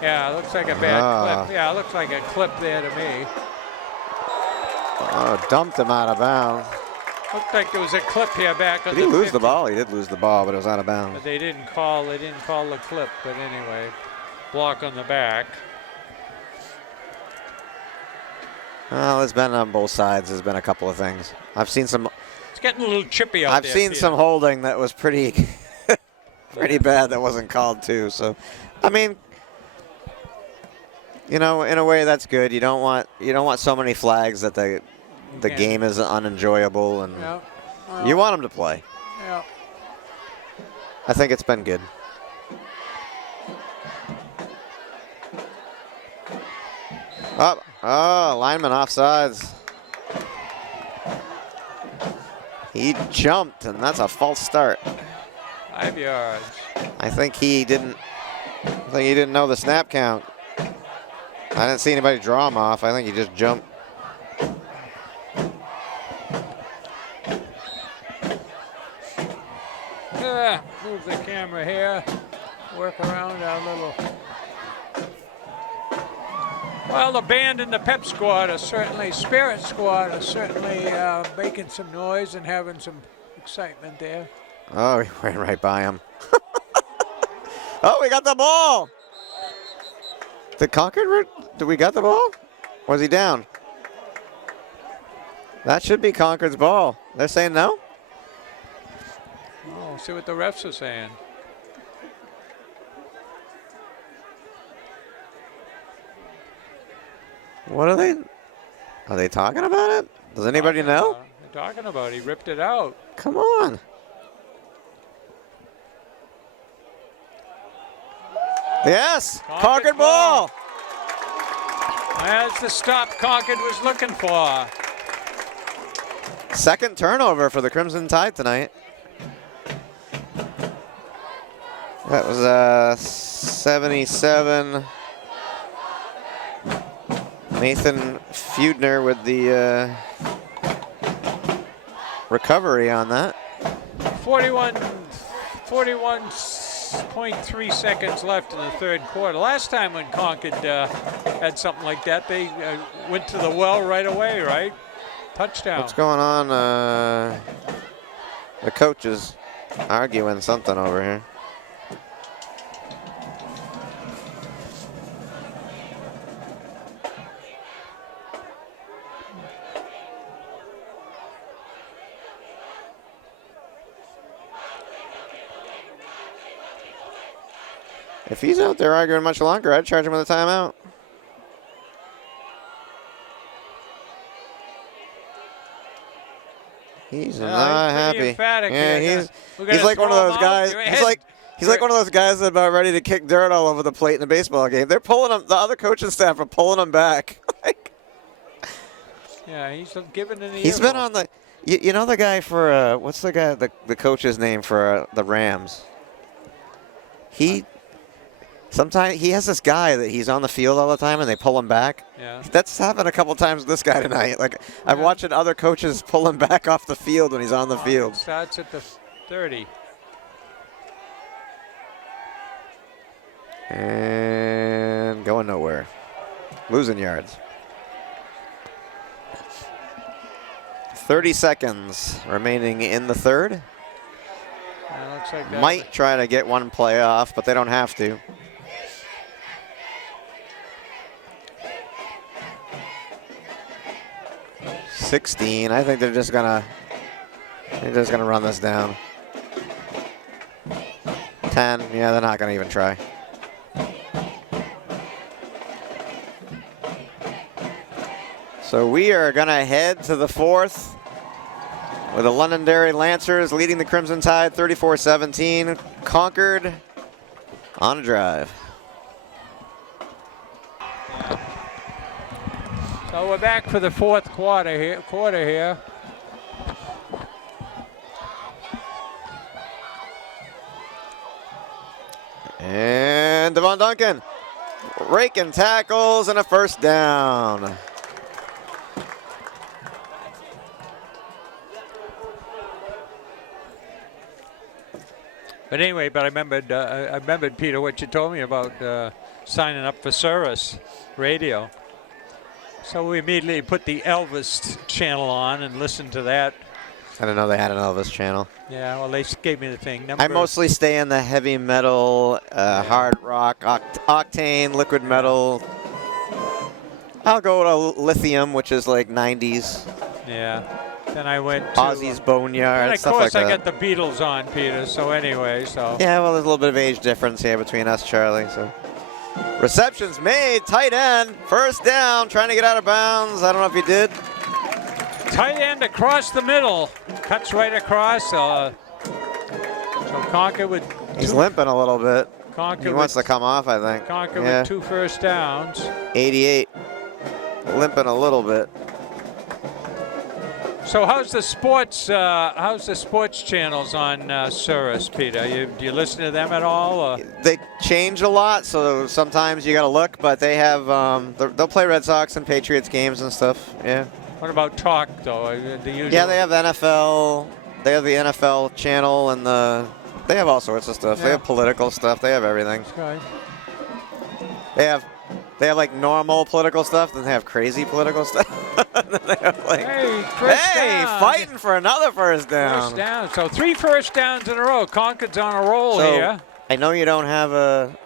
Yeah, it looks like a bad clip. Yeah, it looks like a clip there to me. Oh, dumped him out of bounds. Looked like there was a clip here back on Did he the lose 50. the ball? He did lose the ball, but it was out of bounds. But they didn't call the clip, but anyway, block on the back. Well, there's been on both sides. There's been a couple of things. I've seen some. It's getting a little chippy out there. I've seen Peter. some holding that was pretty bad that wasn't called too. So, I mean, you know, in a way that's good. You don't want so many flags that the game is unenjoyable, and Yeah. Well, you want them to play. Yeah. I think it's been good. Lineman offsides. He jumped, and that's a false start. 5 yards. I think he didn't know the snap count. I didn't see anybody draw him off. I think he just jumped. Move the camera here. Work around our little. Well, the band and the pep squad are certainly, Spirit squad are certainly making some noise and having some excitement there. Oh, he went right by him. Oh, we got the ball. Did we got the ball? Was he down? That should be Concord's ball. They're saying no? Oh, see what the refs are saying. What are they talking about it? Does anybody know? They're talking about he ripped it out. Come on. Yes, Concord ball. That's the stop Concord was looking for. Second turnover for the Crimson Tide tonight. That was 77. Nathan Feudner with the recovery on that. 41.3 seconds left in the third quarter. Last time when Concord had something like that, they went to the well right away, right? Touchdown. What's going on? The coaches. arguing something over here. If he's out there arguing much longer, I'd charge him with a timeout. He's not happy. Yeah, he's like one of those guys. He's like one of those guys that's about ready to kick dirt all over the plate in a baseball game. They're pulling him. The other coaching staff are pulling him back. Yeah, he's giving an. He's been on the. You know the guy what's the guy the coach's name for the Rams? Sometimes he has this guy that he's on the field all the time, and they pull him back. Yeah. That's happened a couple times with this guy tonight. Like I'm watching other coaches pull him back off the field when he's on the field. Starts at the 30. And going nowhere. Losing yards. 30 seconds remaining in the third. Looks like that Might try to get one play off, but they don't have to. $16. I think they're just gonna run this down. 10. Yeah, they're not gonna even try. So we are gonna head to the fourth with the Londonderry Lancers leading the Crimson Tide 34-17. Concord on a drive. So we're back for the fourth quarter here. And Devon Duncan raking tackles and a first down. But anyway, I remembered, Peter, what you told me about signing up for Service Radio. So we immediately put the Elvis channel on and listened to that. I didn't know they had an Elvis channel. Yeah, well, they gave me the thing. I mostly stay in the heavy metal, hard rock, octane, liquid metal. I'll go to Lithium, which is like 90s. Yeah. Then I went to Ozzy's Boneyard, and of stuff course like I that. got the Beatles on, Peter. So anyway, Yeah, well, there's a little bit of age difference here between us, Charlie. So receptions made, tight end, first down, trying to get out of bounds. I don't know if he did. Tight end across the middle, cuts right across. So Concord with. He's limping a little bit. Concord He wants to come off, I think. Concord with 2 first downs. 88, limping a little bit. So how's the sports channels on Cirrus, Peter? Do you listen to them at all? Or? They change a lot, so sometimes you got to look, but they have they'll play Red Sox and Patriots games and stuff. Yeah. What about talk though? Yeah, they have NFL. They have the NFL channel and they have all sorts of stuff. Yeah. They have political stuff. They have everything. Right. They have like normal political stuff, then they have crazy political stuff. Then they have like, hey, fighting for another first down. First down. So 3 first downs in a row. Concord's on a roll here. I know you don't have a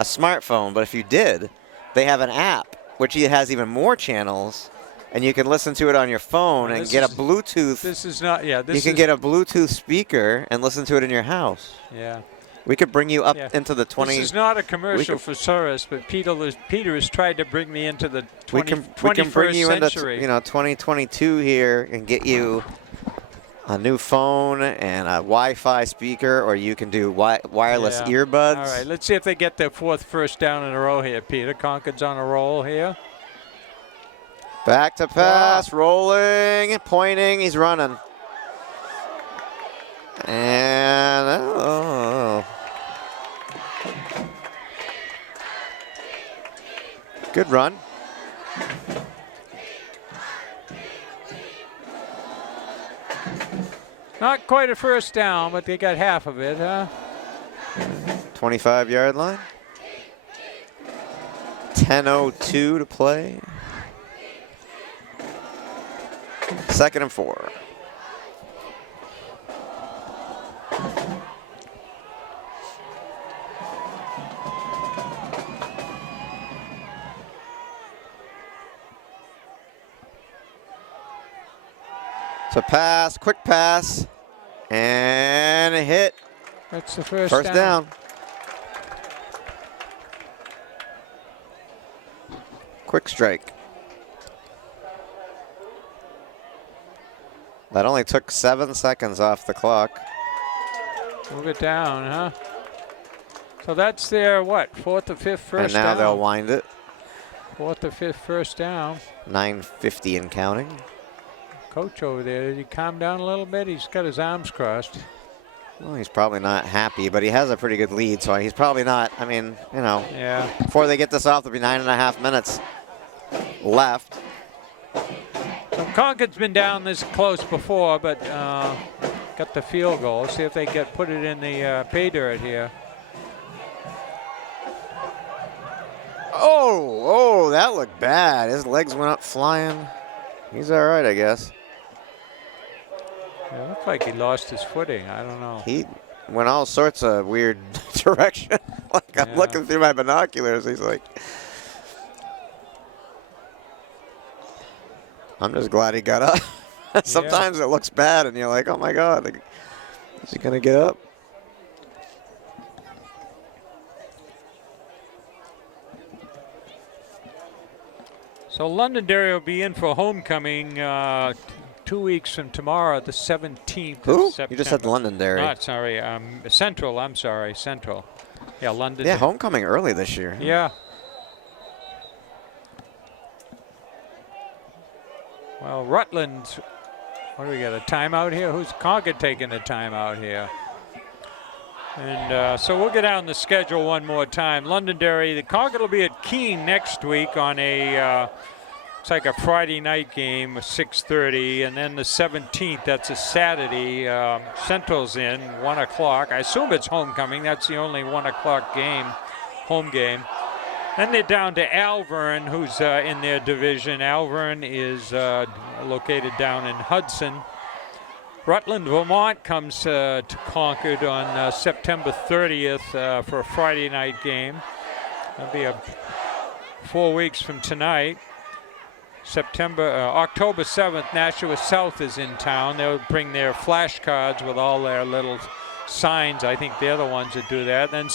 smartphone, but if you did, they have an app which has even more channels, and you can listen to it on your phone and get a Bluetooth. This is not. Yeah. You can get a Bluetooth speaker and listen to it in your house. Yeah. We could bring you up into the 20. This is not a commercial for Cirrus, but Peter has tried to bring me into the 21st bring you century. Into 2022 here and get you a new phone and a Wi-Fi speaker, or you can do wireless earbuds. All right, let's see if they get their 4th first down in a row here, Peter. Concord's on a roll here. Back to pass, rolling, pointing, he's running. And good run. Not quite a first down, but they got half of it, huh? 25-yard line. 10:02 to play. 2nd and 4. To pass, quick pass, and a hit. That's the first down. Quick strike. That only took 7 seconds off the clock. Move it down, huh? So that's their, what, 4th or 5th first down? And now they'll wind it. 4th or 5th first down. 9:50 and counting. Coach over there, did he calm down a little bit? He's got his arms crossed. Well, he's probably not happy, but he has a pretty good lead, so he's probably not. I mean, you know, Yeah. before they get this off, there'll be 9.5 minutes left. So Concord's been down this close before, but got the field goal. See if they put it in the pay dirt here. Oh, that looked bad. His legs went up flying. He's all right, I guess. Yeah, it looked like he lost his footing. I don't know. He went all sorts of weird direction. Like I'm looking through my binoculars. He's like, I'm just glad he got up. Sometimes it looks bad, and you're like, oh my God, is he gonna get up? So Londonderry will be in for homecoming 2 weeks from tomorrow, the 17th Who? of September. You just said Londonderry. Sorry, Central. I'm sorry, Central. Yeah, Londonderry. Yeah, homecoming early this year. Yeah. Well, Rutland. What do we got? A timeout here? Who's Concord taking a timeout here? And so we'll get down the schedule one more time. Londonderry, the Concord will be at Keene next week on a, it's like a Friday night game, 6:30, and then the 17th, that's a Saturday. Central's in, 1 o'clock. I assume it's homecoming. That's the only 1 o'clock game, home game. Then they're down to Alvern, who's in their division. Alvern is located down in Hudson. Rutland, Vermont comes to Concord on September 30th for a Friday night game. That'll be 4 weeks from tonight. October 7th, Nashua South is in town. They'll bring their flashcards with all their little signs. I think they're the ones that do that. Then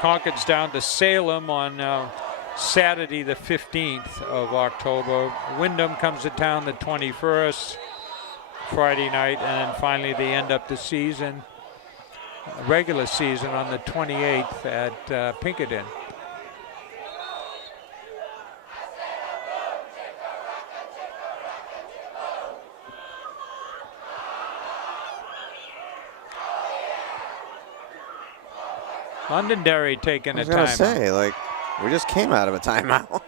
Concord's down to Salem on Saturday the 15th of October. Wyndham comes to town the 21st. Friday night, and then finally they end up the season, regular season, on the 28th at Pinkerton. Londonderry taking a timeout. I was gonna say, like, we just came out of a timeout.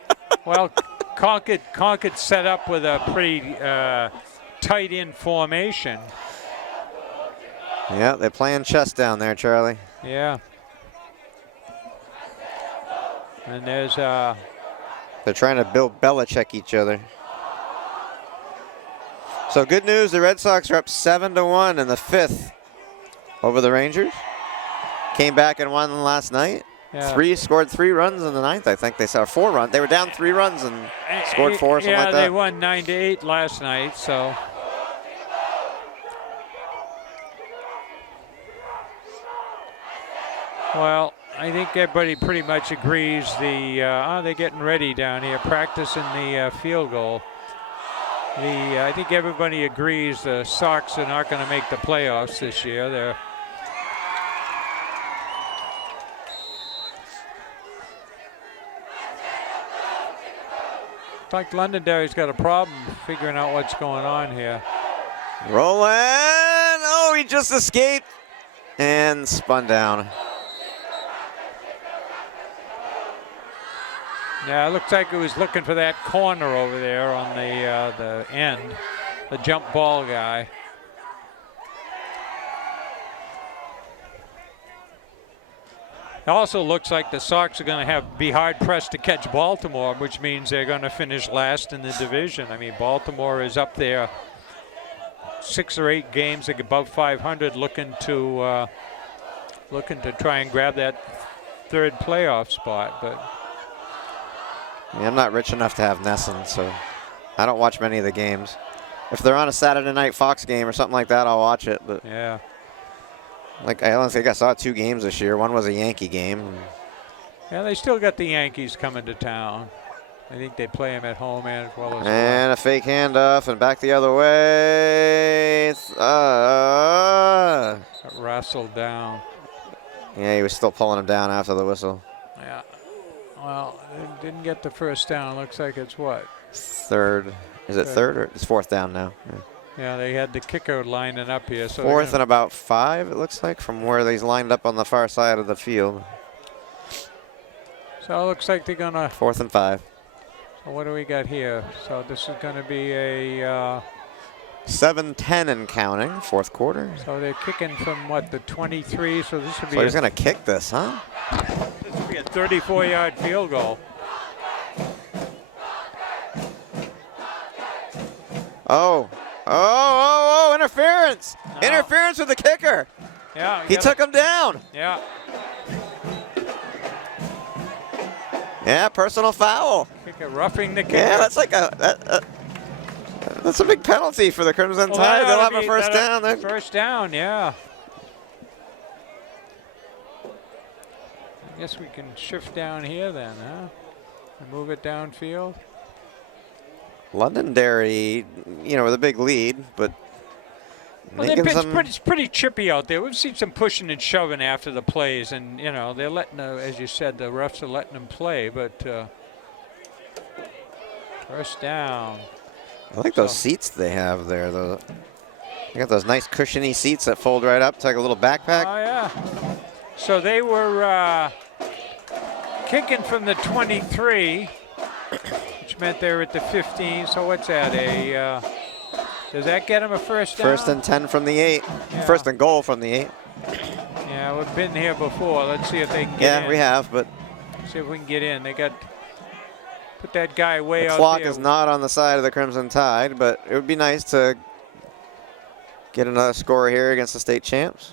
Well, Concord set up with a pretty tight in formation. Yeah, they're playing chess down there, Charlie. Yeah. And there's they're trying to build Belichick each other. So good news, the Red Sox are up 7-1 in the 5th over the Rangers. Came back and won last night. Yeah. Scored 3 runs in the 9th. I think they saw 4 runs. They were down 3 runs and scored 4, something like that. Yeah, they won 9-8 last night, so. Well, I think everybody pretty much agrees they're getting ready down here, practicing the field goal. I think everybody agrees the Sox are not going to make the playoffs this year. They're it's like Londonderry's got a problem figuring out what's going on here. Rolling. Oh, he just escaped and spun down. Yeah, it looks like it was looking for that corner over there on the end, the jump ball guy. It also looks like the Sox are going to be hard pressed to catch Baltimore, which means they're going to finish last in the division. I mean, Baltimore is up there 6 or 8 games above 500, looking to try and grab that 3rd playoff spot, but. Yeah, I'm not rich enough to have Nesson, so I don't watch many of the games. If they're on a Saturday night Fox game or something like that, I'll watch it. But Yeah. like I don't think I saw 2 games this year. One was a Yankee game. Yeah, they still got the Yankees coming to town. I think they play them at home as well as And a fake handoff and back the other way. wrestled down. Yeah, he was still pulling him down after the whistle. Yeah. Well, they didn't get the first down. Looks like it's what? Third. Is it third or it's 4th down now? Yeah. Yeah, they had the kicker lining up here. So 4th and about 5, it looks like, from where he's lined up on the far side of the field. So it looks like they're going to. 4th and 5. So what do we got here? So this is going to be a. 7-10 and counting, 4th quarter. So they're kicking from what, the 23? So this would be. So he's going to kick this, huh? This would be a 34-yard field goal. Oh, interference. No. Interference with the kicker. Yeah. He took him down. Yeah. Yeah, personal foul. Kicker roughing the kicker. Yeah, that's like that's a big penalty for the Crimson Well, Tide. that They'll ought have to a be- first that- down. Then. First down, yeah. I guess we can shift down here then, huh? And move it downfield. Londonderry, with a big lead, but Well, it's pretty chippy out there. We've seen some pushing and shoving after the plays, and they're letting, as you said, the refs are letting them play. But first down. I like those seats they have there. They got those nice cushiony seats that fold right up. It's like a little backpack. Oh yeah. So they were kicking from the 23, which meant they were at the 15. So what's that? Does that get them a first down? 1st and 10 from the 8. Yeah. 1st and goal from the 8. Yeah, we've been here before. Let's see if they can get in. Yeah, we have, but See if we can get in. They got put that guy way the out clock there. is not on the side of the Crimson Tide, but it would be nice to get another score here against the state champs.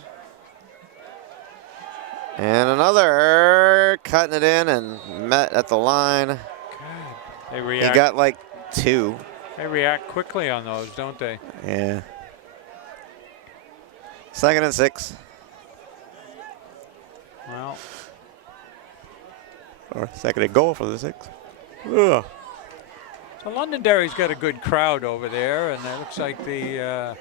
And another cutting it in and met at the line. They He react. got like 2. They react quickly on those, don't they? Yeah. 2nd and 6. Well, Or 2nd and goal for the 6. Ugh. so Londonderry's got a good crowd over there, and it looks like the.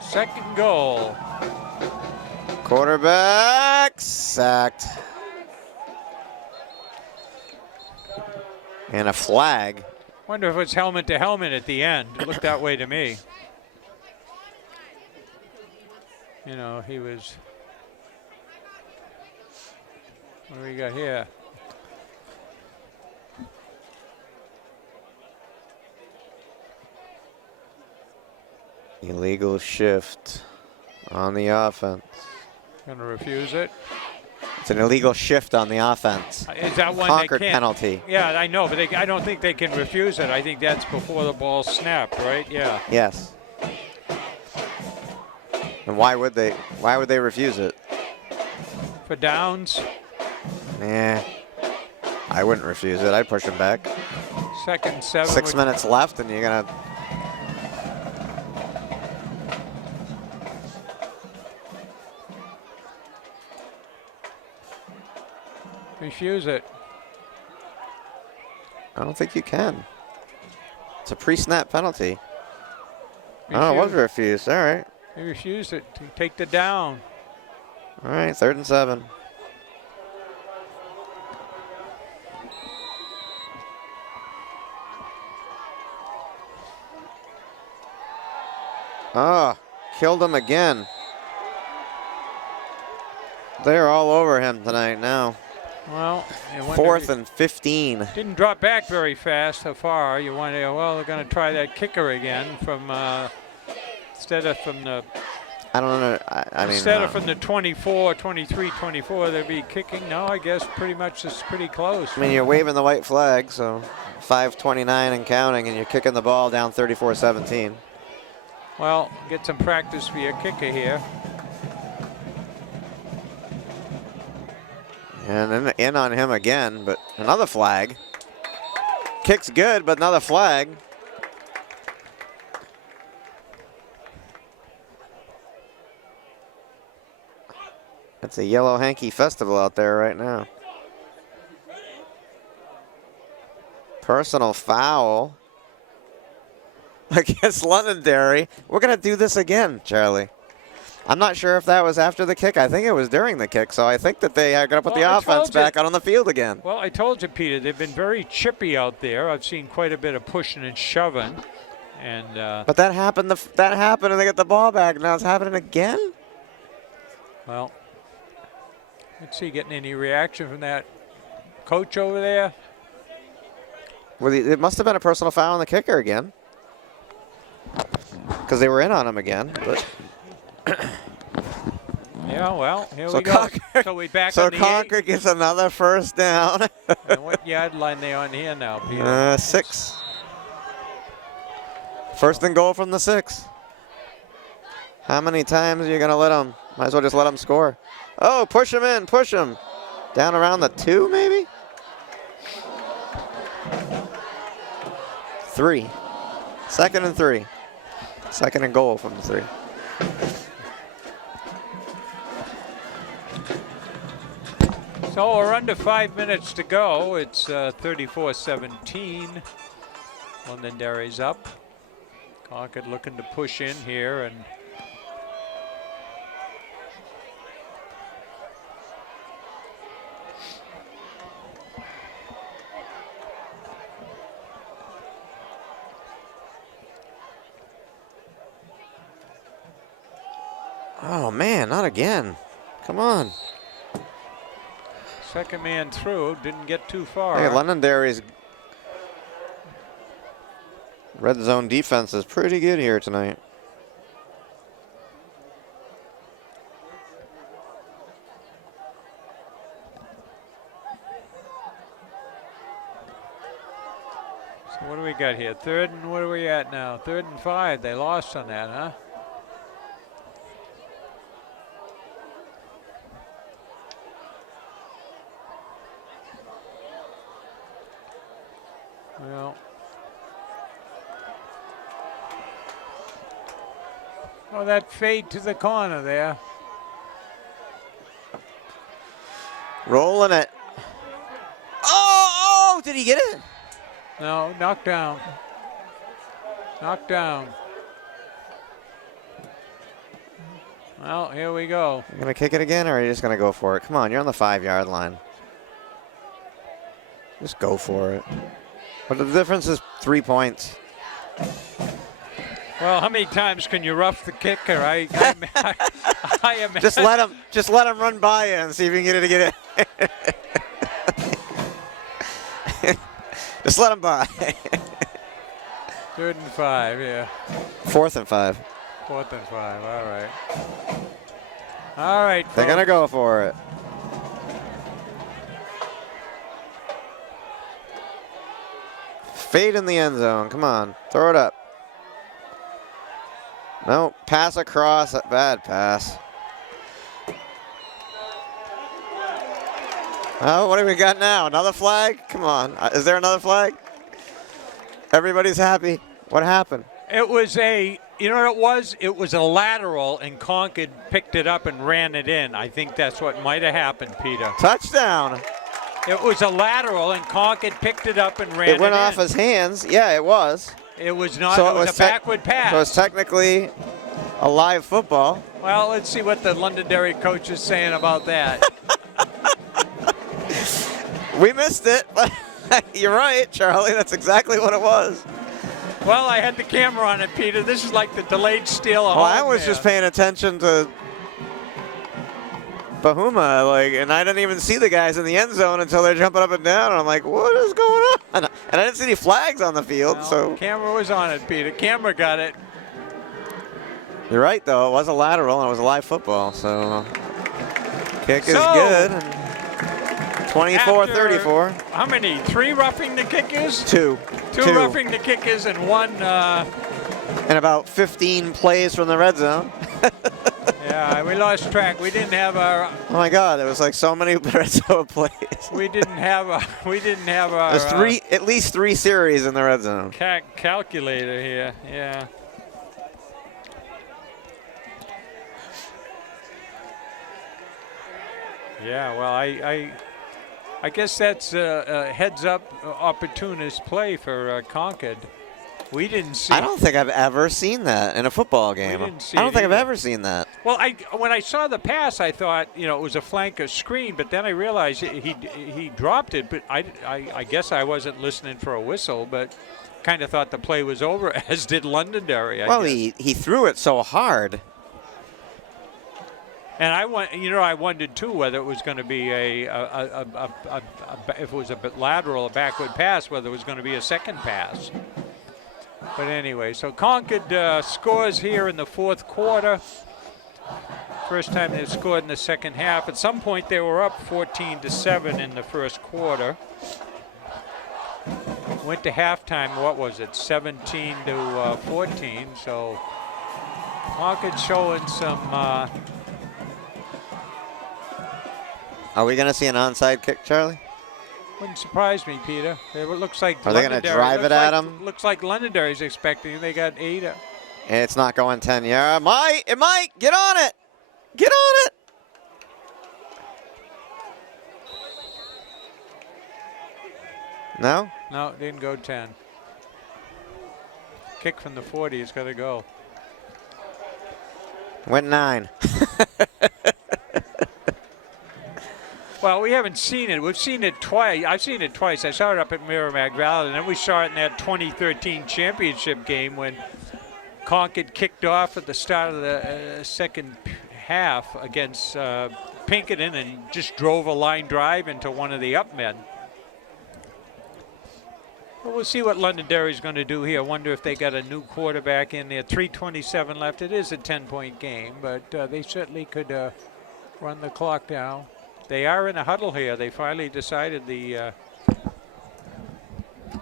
Second goal. Quarterback sacked. And a flag. Wonder if it's helmet to helmet at the end. It looked that way to me. He was. What do we got here? Illegal shift on the offense. Going to refuse it. It's an illegal shift on the offense. Is that one Concord they can't? penalty. Yeah, I know, but I don't think they can refuse it. I think that's before the ball snapped, right? Yeah. Yes. And why would they refuse it? For downs, Nah. I wouldn't refuse it. I'd push him back. 2nd and 7. 6 minutes left and you're gonna Refuse it. I don't think you can. It's a pre-snap penalty. Oh, it was refused. All right. They refused it to take the down. All right, 3rd and 7. Ah, killed him again. They're all over him tonight now. Well, 4th and 15. didn't drop back very fast so far. You wonder, well, they're going to try that kicker again from instead of from the. I don't know. I mean, Instead of from the 24, 23, 24, they'd be kicking. No, I guess pretty much it's pretty close. I mean, you're waving the white flag, so 5:29 and counting, and you're kicking the ball down 34-17. Well, get some practice for your kicker here. And then in on him again, but another flag. Kick's good, but another flag. It's a yellow hanky festival out there right now. Personal foul against Londonderry. We're going to do this again, Charlie. I'm not sure if that was after the kick. I think it was during the kick, so I think that they are going to put the offense back out on the field again. Well, I told you, Peter, they've been very chippy out there. I've seen quite a bit of pushing and shoving. And but that happened, and they get the ball back. Now it's happening again? Well, let's see, getting any reaction from that coach over there? Well, it must have been a personal foul on the kicker again, because they were in on him again. But yeah, well, here we go. So we back so on the Concord gets another first down. And what yard line they on here now, Peter? 6. First and goal from the 6. How many times are you going to let them? Might as well just let them score. Oh, push him in, push him. Down around the 2, maybe? 3. 2nd and 3. 2nd and goal from the 3. So we're under 5 minutes to go. It's 34-17. Londonderry's up. Concord looking to push in here, and oh man, not again. Come on. second man through, didn't get too far. Hey, Londonderry's red zone defense is pretty good here tonight. So what do we got here? Third and what are we at now? 3rd and 5. They lost on that, huh? Well, oh, that fade to the corner there. Rolling it. Oh, did he get it? No, knocked down. Knocked down. Well, here we go. You gonna kick it again, or are you just gonna go for it? Come on, you're on the 5-yard line. Just go for it. But the difference is 3 points. Well, how many times can you rough the kicker? I imagine. Just let him run by you and see if you can get it. Just let him by. 3rd and 5, yeah. 4th and 5. 4th and 5, all right. All right, They're folks. gonna go for it. Fade in the end zone. Come on, throw it up. No, pass across. Bad pass. Oh, what do we got now? Another flag? Come on. Is there another flag? Everybody's happy. What happened? It was a, you know what it was? It was a lateral, and Concord picked it up and ran it in. I think that's what might have happened, Peter. Touchdown. It was a lateral, and Concord picked it up and ran it in. It went off his hands. Yeah, it was. It was not. So it was a backward pass. So it's technically a live football. Well, let's see what the Londonderry coach is saying about that. We missed it, but you're right, Charlie. That's exactly what it was. Well, I had the camera on it, Peter. This is like the delayed steal. Well, I was just paying attention to Bahuma, and I didn't even see the guys in the end zone until they're jumping up and down, and I'm like, what is going on? And I didn't see any flags on the field, well, so. Camera was on it, Peter. Camera got it. You're right, though. It was a lateral and it was a live football, so kick is So, good. 24-34. After how many? 3 roughing the kickers? Two. Two roughing the kickers and 1. And about 15 plays from the red zone. Yeah, we lost track. We didn't have our. Oh my God! There was like so many red zone plays. We didn't have our. We didn't have our. There's at least 3 series in the red zone. Calculator here. Yeah. Yeah. Well, I guess that's a heads-up opportunist play for Concord. We didn't see. I don't think I've ever seen that in a football game. didn't see I don't it think I've either. ever seen that. Well, when I saw the pass, I thought it was a flanker screen, but then I realized he dropped it. But I guess I wasn't listening for a whistle, but kind of thought the play was over, as did Londonderry. I guess. He threw it so hard. And I wondered too whether it was going to be if it was a lateral, a backward pass, whether it was going to be a second pass. But anyway, so Concord scores here in the 4th quarter. First time they've scored in the second half. At some point they were up 14-7 in the first quarter. Went to halftime, what was it, 17-14. So Concord showing some. Are we going to see an onside kick, Charlie? Wouldn't surprise me, Peter. It looks like. Are they going to drive it at him? Looks like Londonderry's expecting. They got 8. And it's not going 10 yards. It might. Get on it. Get on it. No? No, it didn't go 10. Kick from the 40 is going to go. Went 9. Well, we haven't seen it. We've seen it twice. I've seen it twice. I saw it up at Merrimack Valley, and then we saw it in that 2013 championship game when Concord kicked off at the start of the second half against Pinkerton and just drove a line drive into one of the up men. Well, we'll see what Londonderry's going to do here. Wonder if they got a new quarterback in there. 3:27 left. It is a 10-point game, but they certainly could run the clock down. They are in a huddle here. They finally decided the.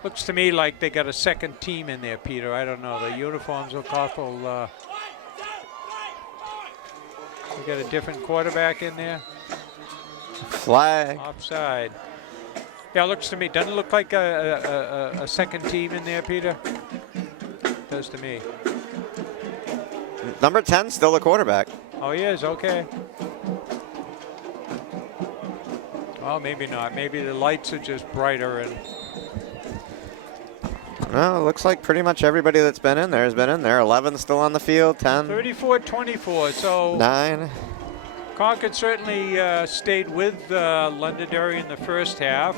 Looks to me like they got a second team in there, Peter. I don't know. The uniforms look awful. We got a different quarterback in there. Flag. Offside. Yeah, it looks to me. Doesn't look like a second team in there, Peter. Does to me. Number 10 still the quarterback. Oh, he is. Okay. Well, maybe not. Maybe the lights are just brighter and. No, it looks like pretty much everybody that's been in there has been in there. 11 still on the field. 10. 34-24. So 9. Concord certainly stayed with Londonderry in the first half.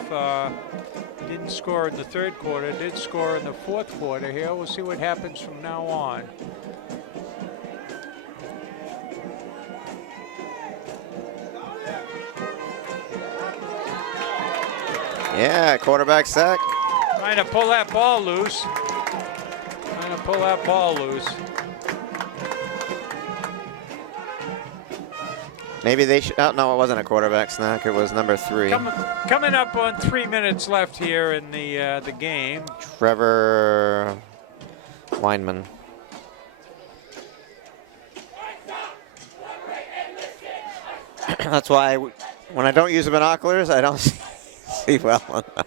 Didn't score in the third quarter. Did score in the fourth quarter here. We'll see what happens from now on. Yeah, quarterback sack. Trying to pull that ball loose. Trying to pull that ball loose. Maybe they should. Oh, no, it wasn't a quarterback snack. It was number 3. Coming up on 3 minutes left here in the game. Trevor Weinman. That's why when I don't use the binoculars, I don't see well enough.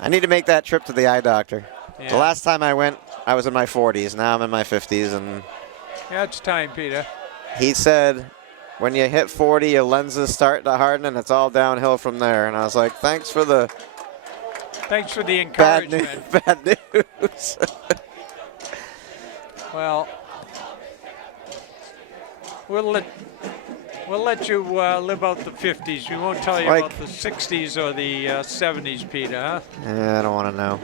I need to make that trip to the eye doctor. Yeah. The last time I went, I was in my 40s. Now I'm in my 50s, and Yeah, it's time, Peter. he said, when you hit 40, your lenses start to harden, and it's all downhill from there. And I was like, thanks for the bad encouragement. bad news. Well, we'll let you live out the 50s. We won't tell you Like- about the 60s or the 70s, Peter, huh? Yeah, I don't want to know.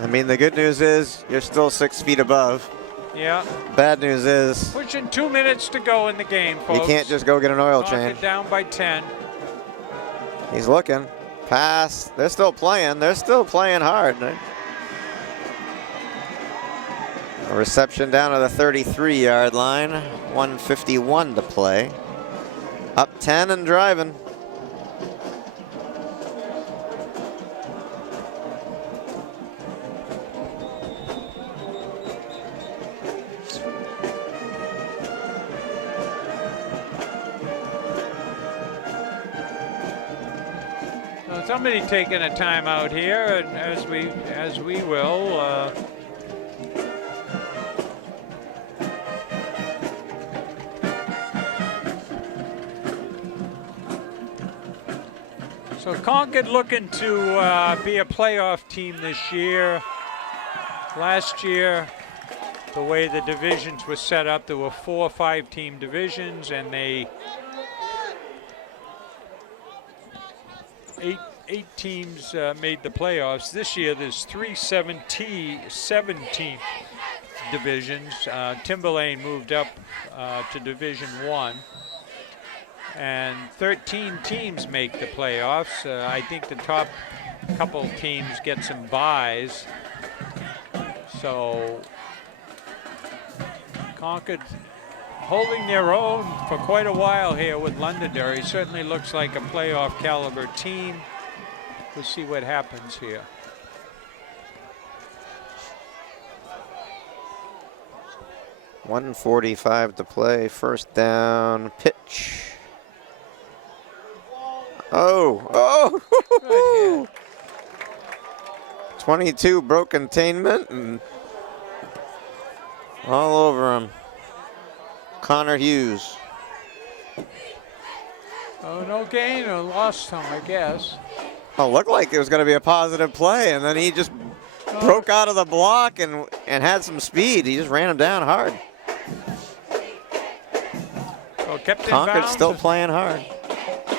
I mean, the good news is you're still 6 feet above. Yeah. Bad news is Pushing 2 minutes to go in the game, folks. you can't just go get an oil Concord change. down by 10. He's looking. Pass. They're still playing. They're still playing hard. A reception down to the 33-yard line. 1:51 to play. Up 10 and driving. Somebody taking a timeout here, and as we will. So Concord looking to be a playoff team this year. Last year, the way the divisions were set up, there were 4 5-team divisions, and they eight teams made the playoffs. This year there's 3 17 divisions. Timberlane moved up to Division 1. And 13 teams make the playoffs. I think the top couple teams get some byes. So Concord holding their own for quite a while here with Londonderry. Certainly looks like a playoff caliber team. We'll see what happens here. $1:45 to play. First down, pitch. Oh! 22 broke containment and all over him. Connor Hughes. Oh, no gain or lost some, I guess. Oh, looked like it was going to be a positive play, and then he just broke out of the block and had some speed. He just ran him down hard. So kept in Concord's bounds. still playing hard.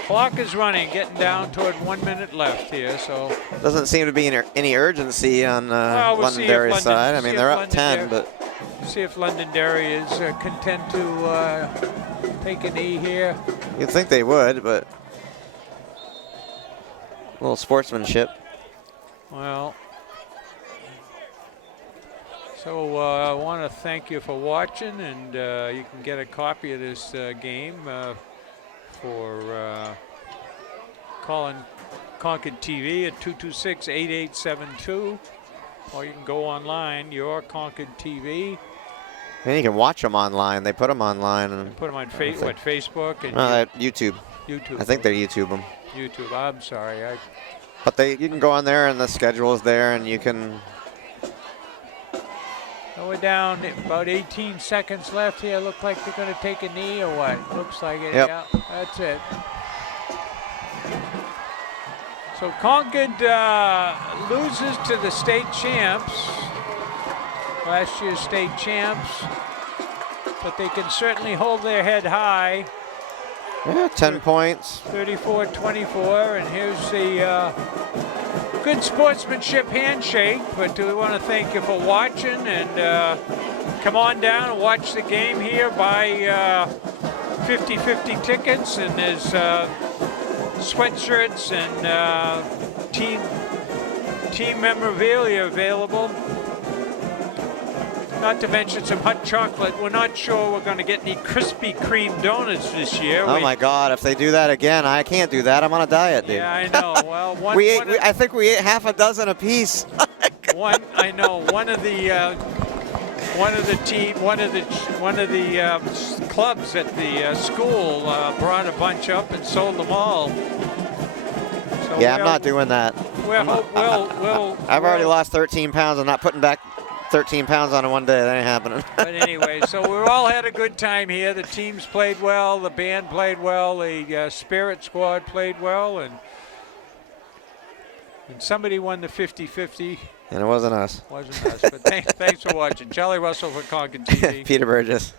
Clock is running, getting down toward 1 minute left here. So Doesn't seem to be any urgency on we'll see if Londonderry's side. I mean, they're up 10, but see if Londonderry is content to take a knee here. you'd think they would, but a little sportsmanship. Well, so I want to thank you for watching, and you can get a copy of this game for calling Concord TV at 226-8872, or you can go online, your Concord TV. And you can watch them online. They put them online. And Put them on Facebook and YouTube. YouTube. I think they YouTube them. YouTube. I'm sorry. But you can go on there, and the schedule is there, and you can. So we're down about 18 seconds left here. Look like they're going to take a knee or what? Looks like it. Yep. Yeah, that's it. So Concord loses to the state champs, last year's state champs, but they can certainly hold their head high. Yeah, 10 points. 34-24, and here's the good sportsmanship handshake. But we want to thank you for watching, and come on down and watch the game here. Buy 50-50 tickets, and there's sweatshirts and team memorabilia available. Not to mention some hot chocolate. We're not sure we're going to get any Krispy Kreme donuts this year. Oh my God! If they do that again, I can't do that. I'm on a diet, dude. Yeah, I know. Well, I think we ate half a dozen apiece. One of the clubs at the school brought a bunch up and sold them all. So yeah, I'm not doing that. I've already lost 13 pounds. I'm not putting back 13 pounds on it one day. That ain't happening. But anyway, so we all had a good time here. The teams played well. The band played well. The Spirit Squad played well. And somebody won the 50-50. And it wasn't us. Wasn't us. But thanks for watching. Charlie Russell for Concord TV. Peter Burgess.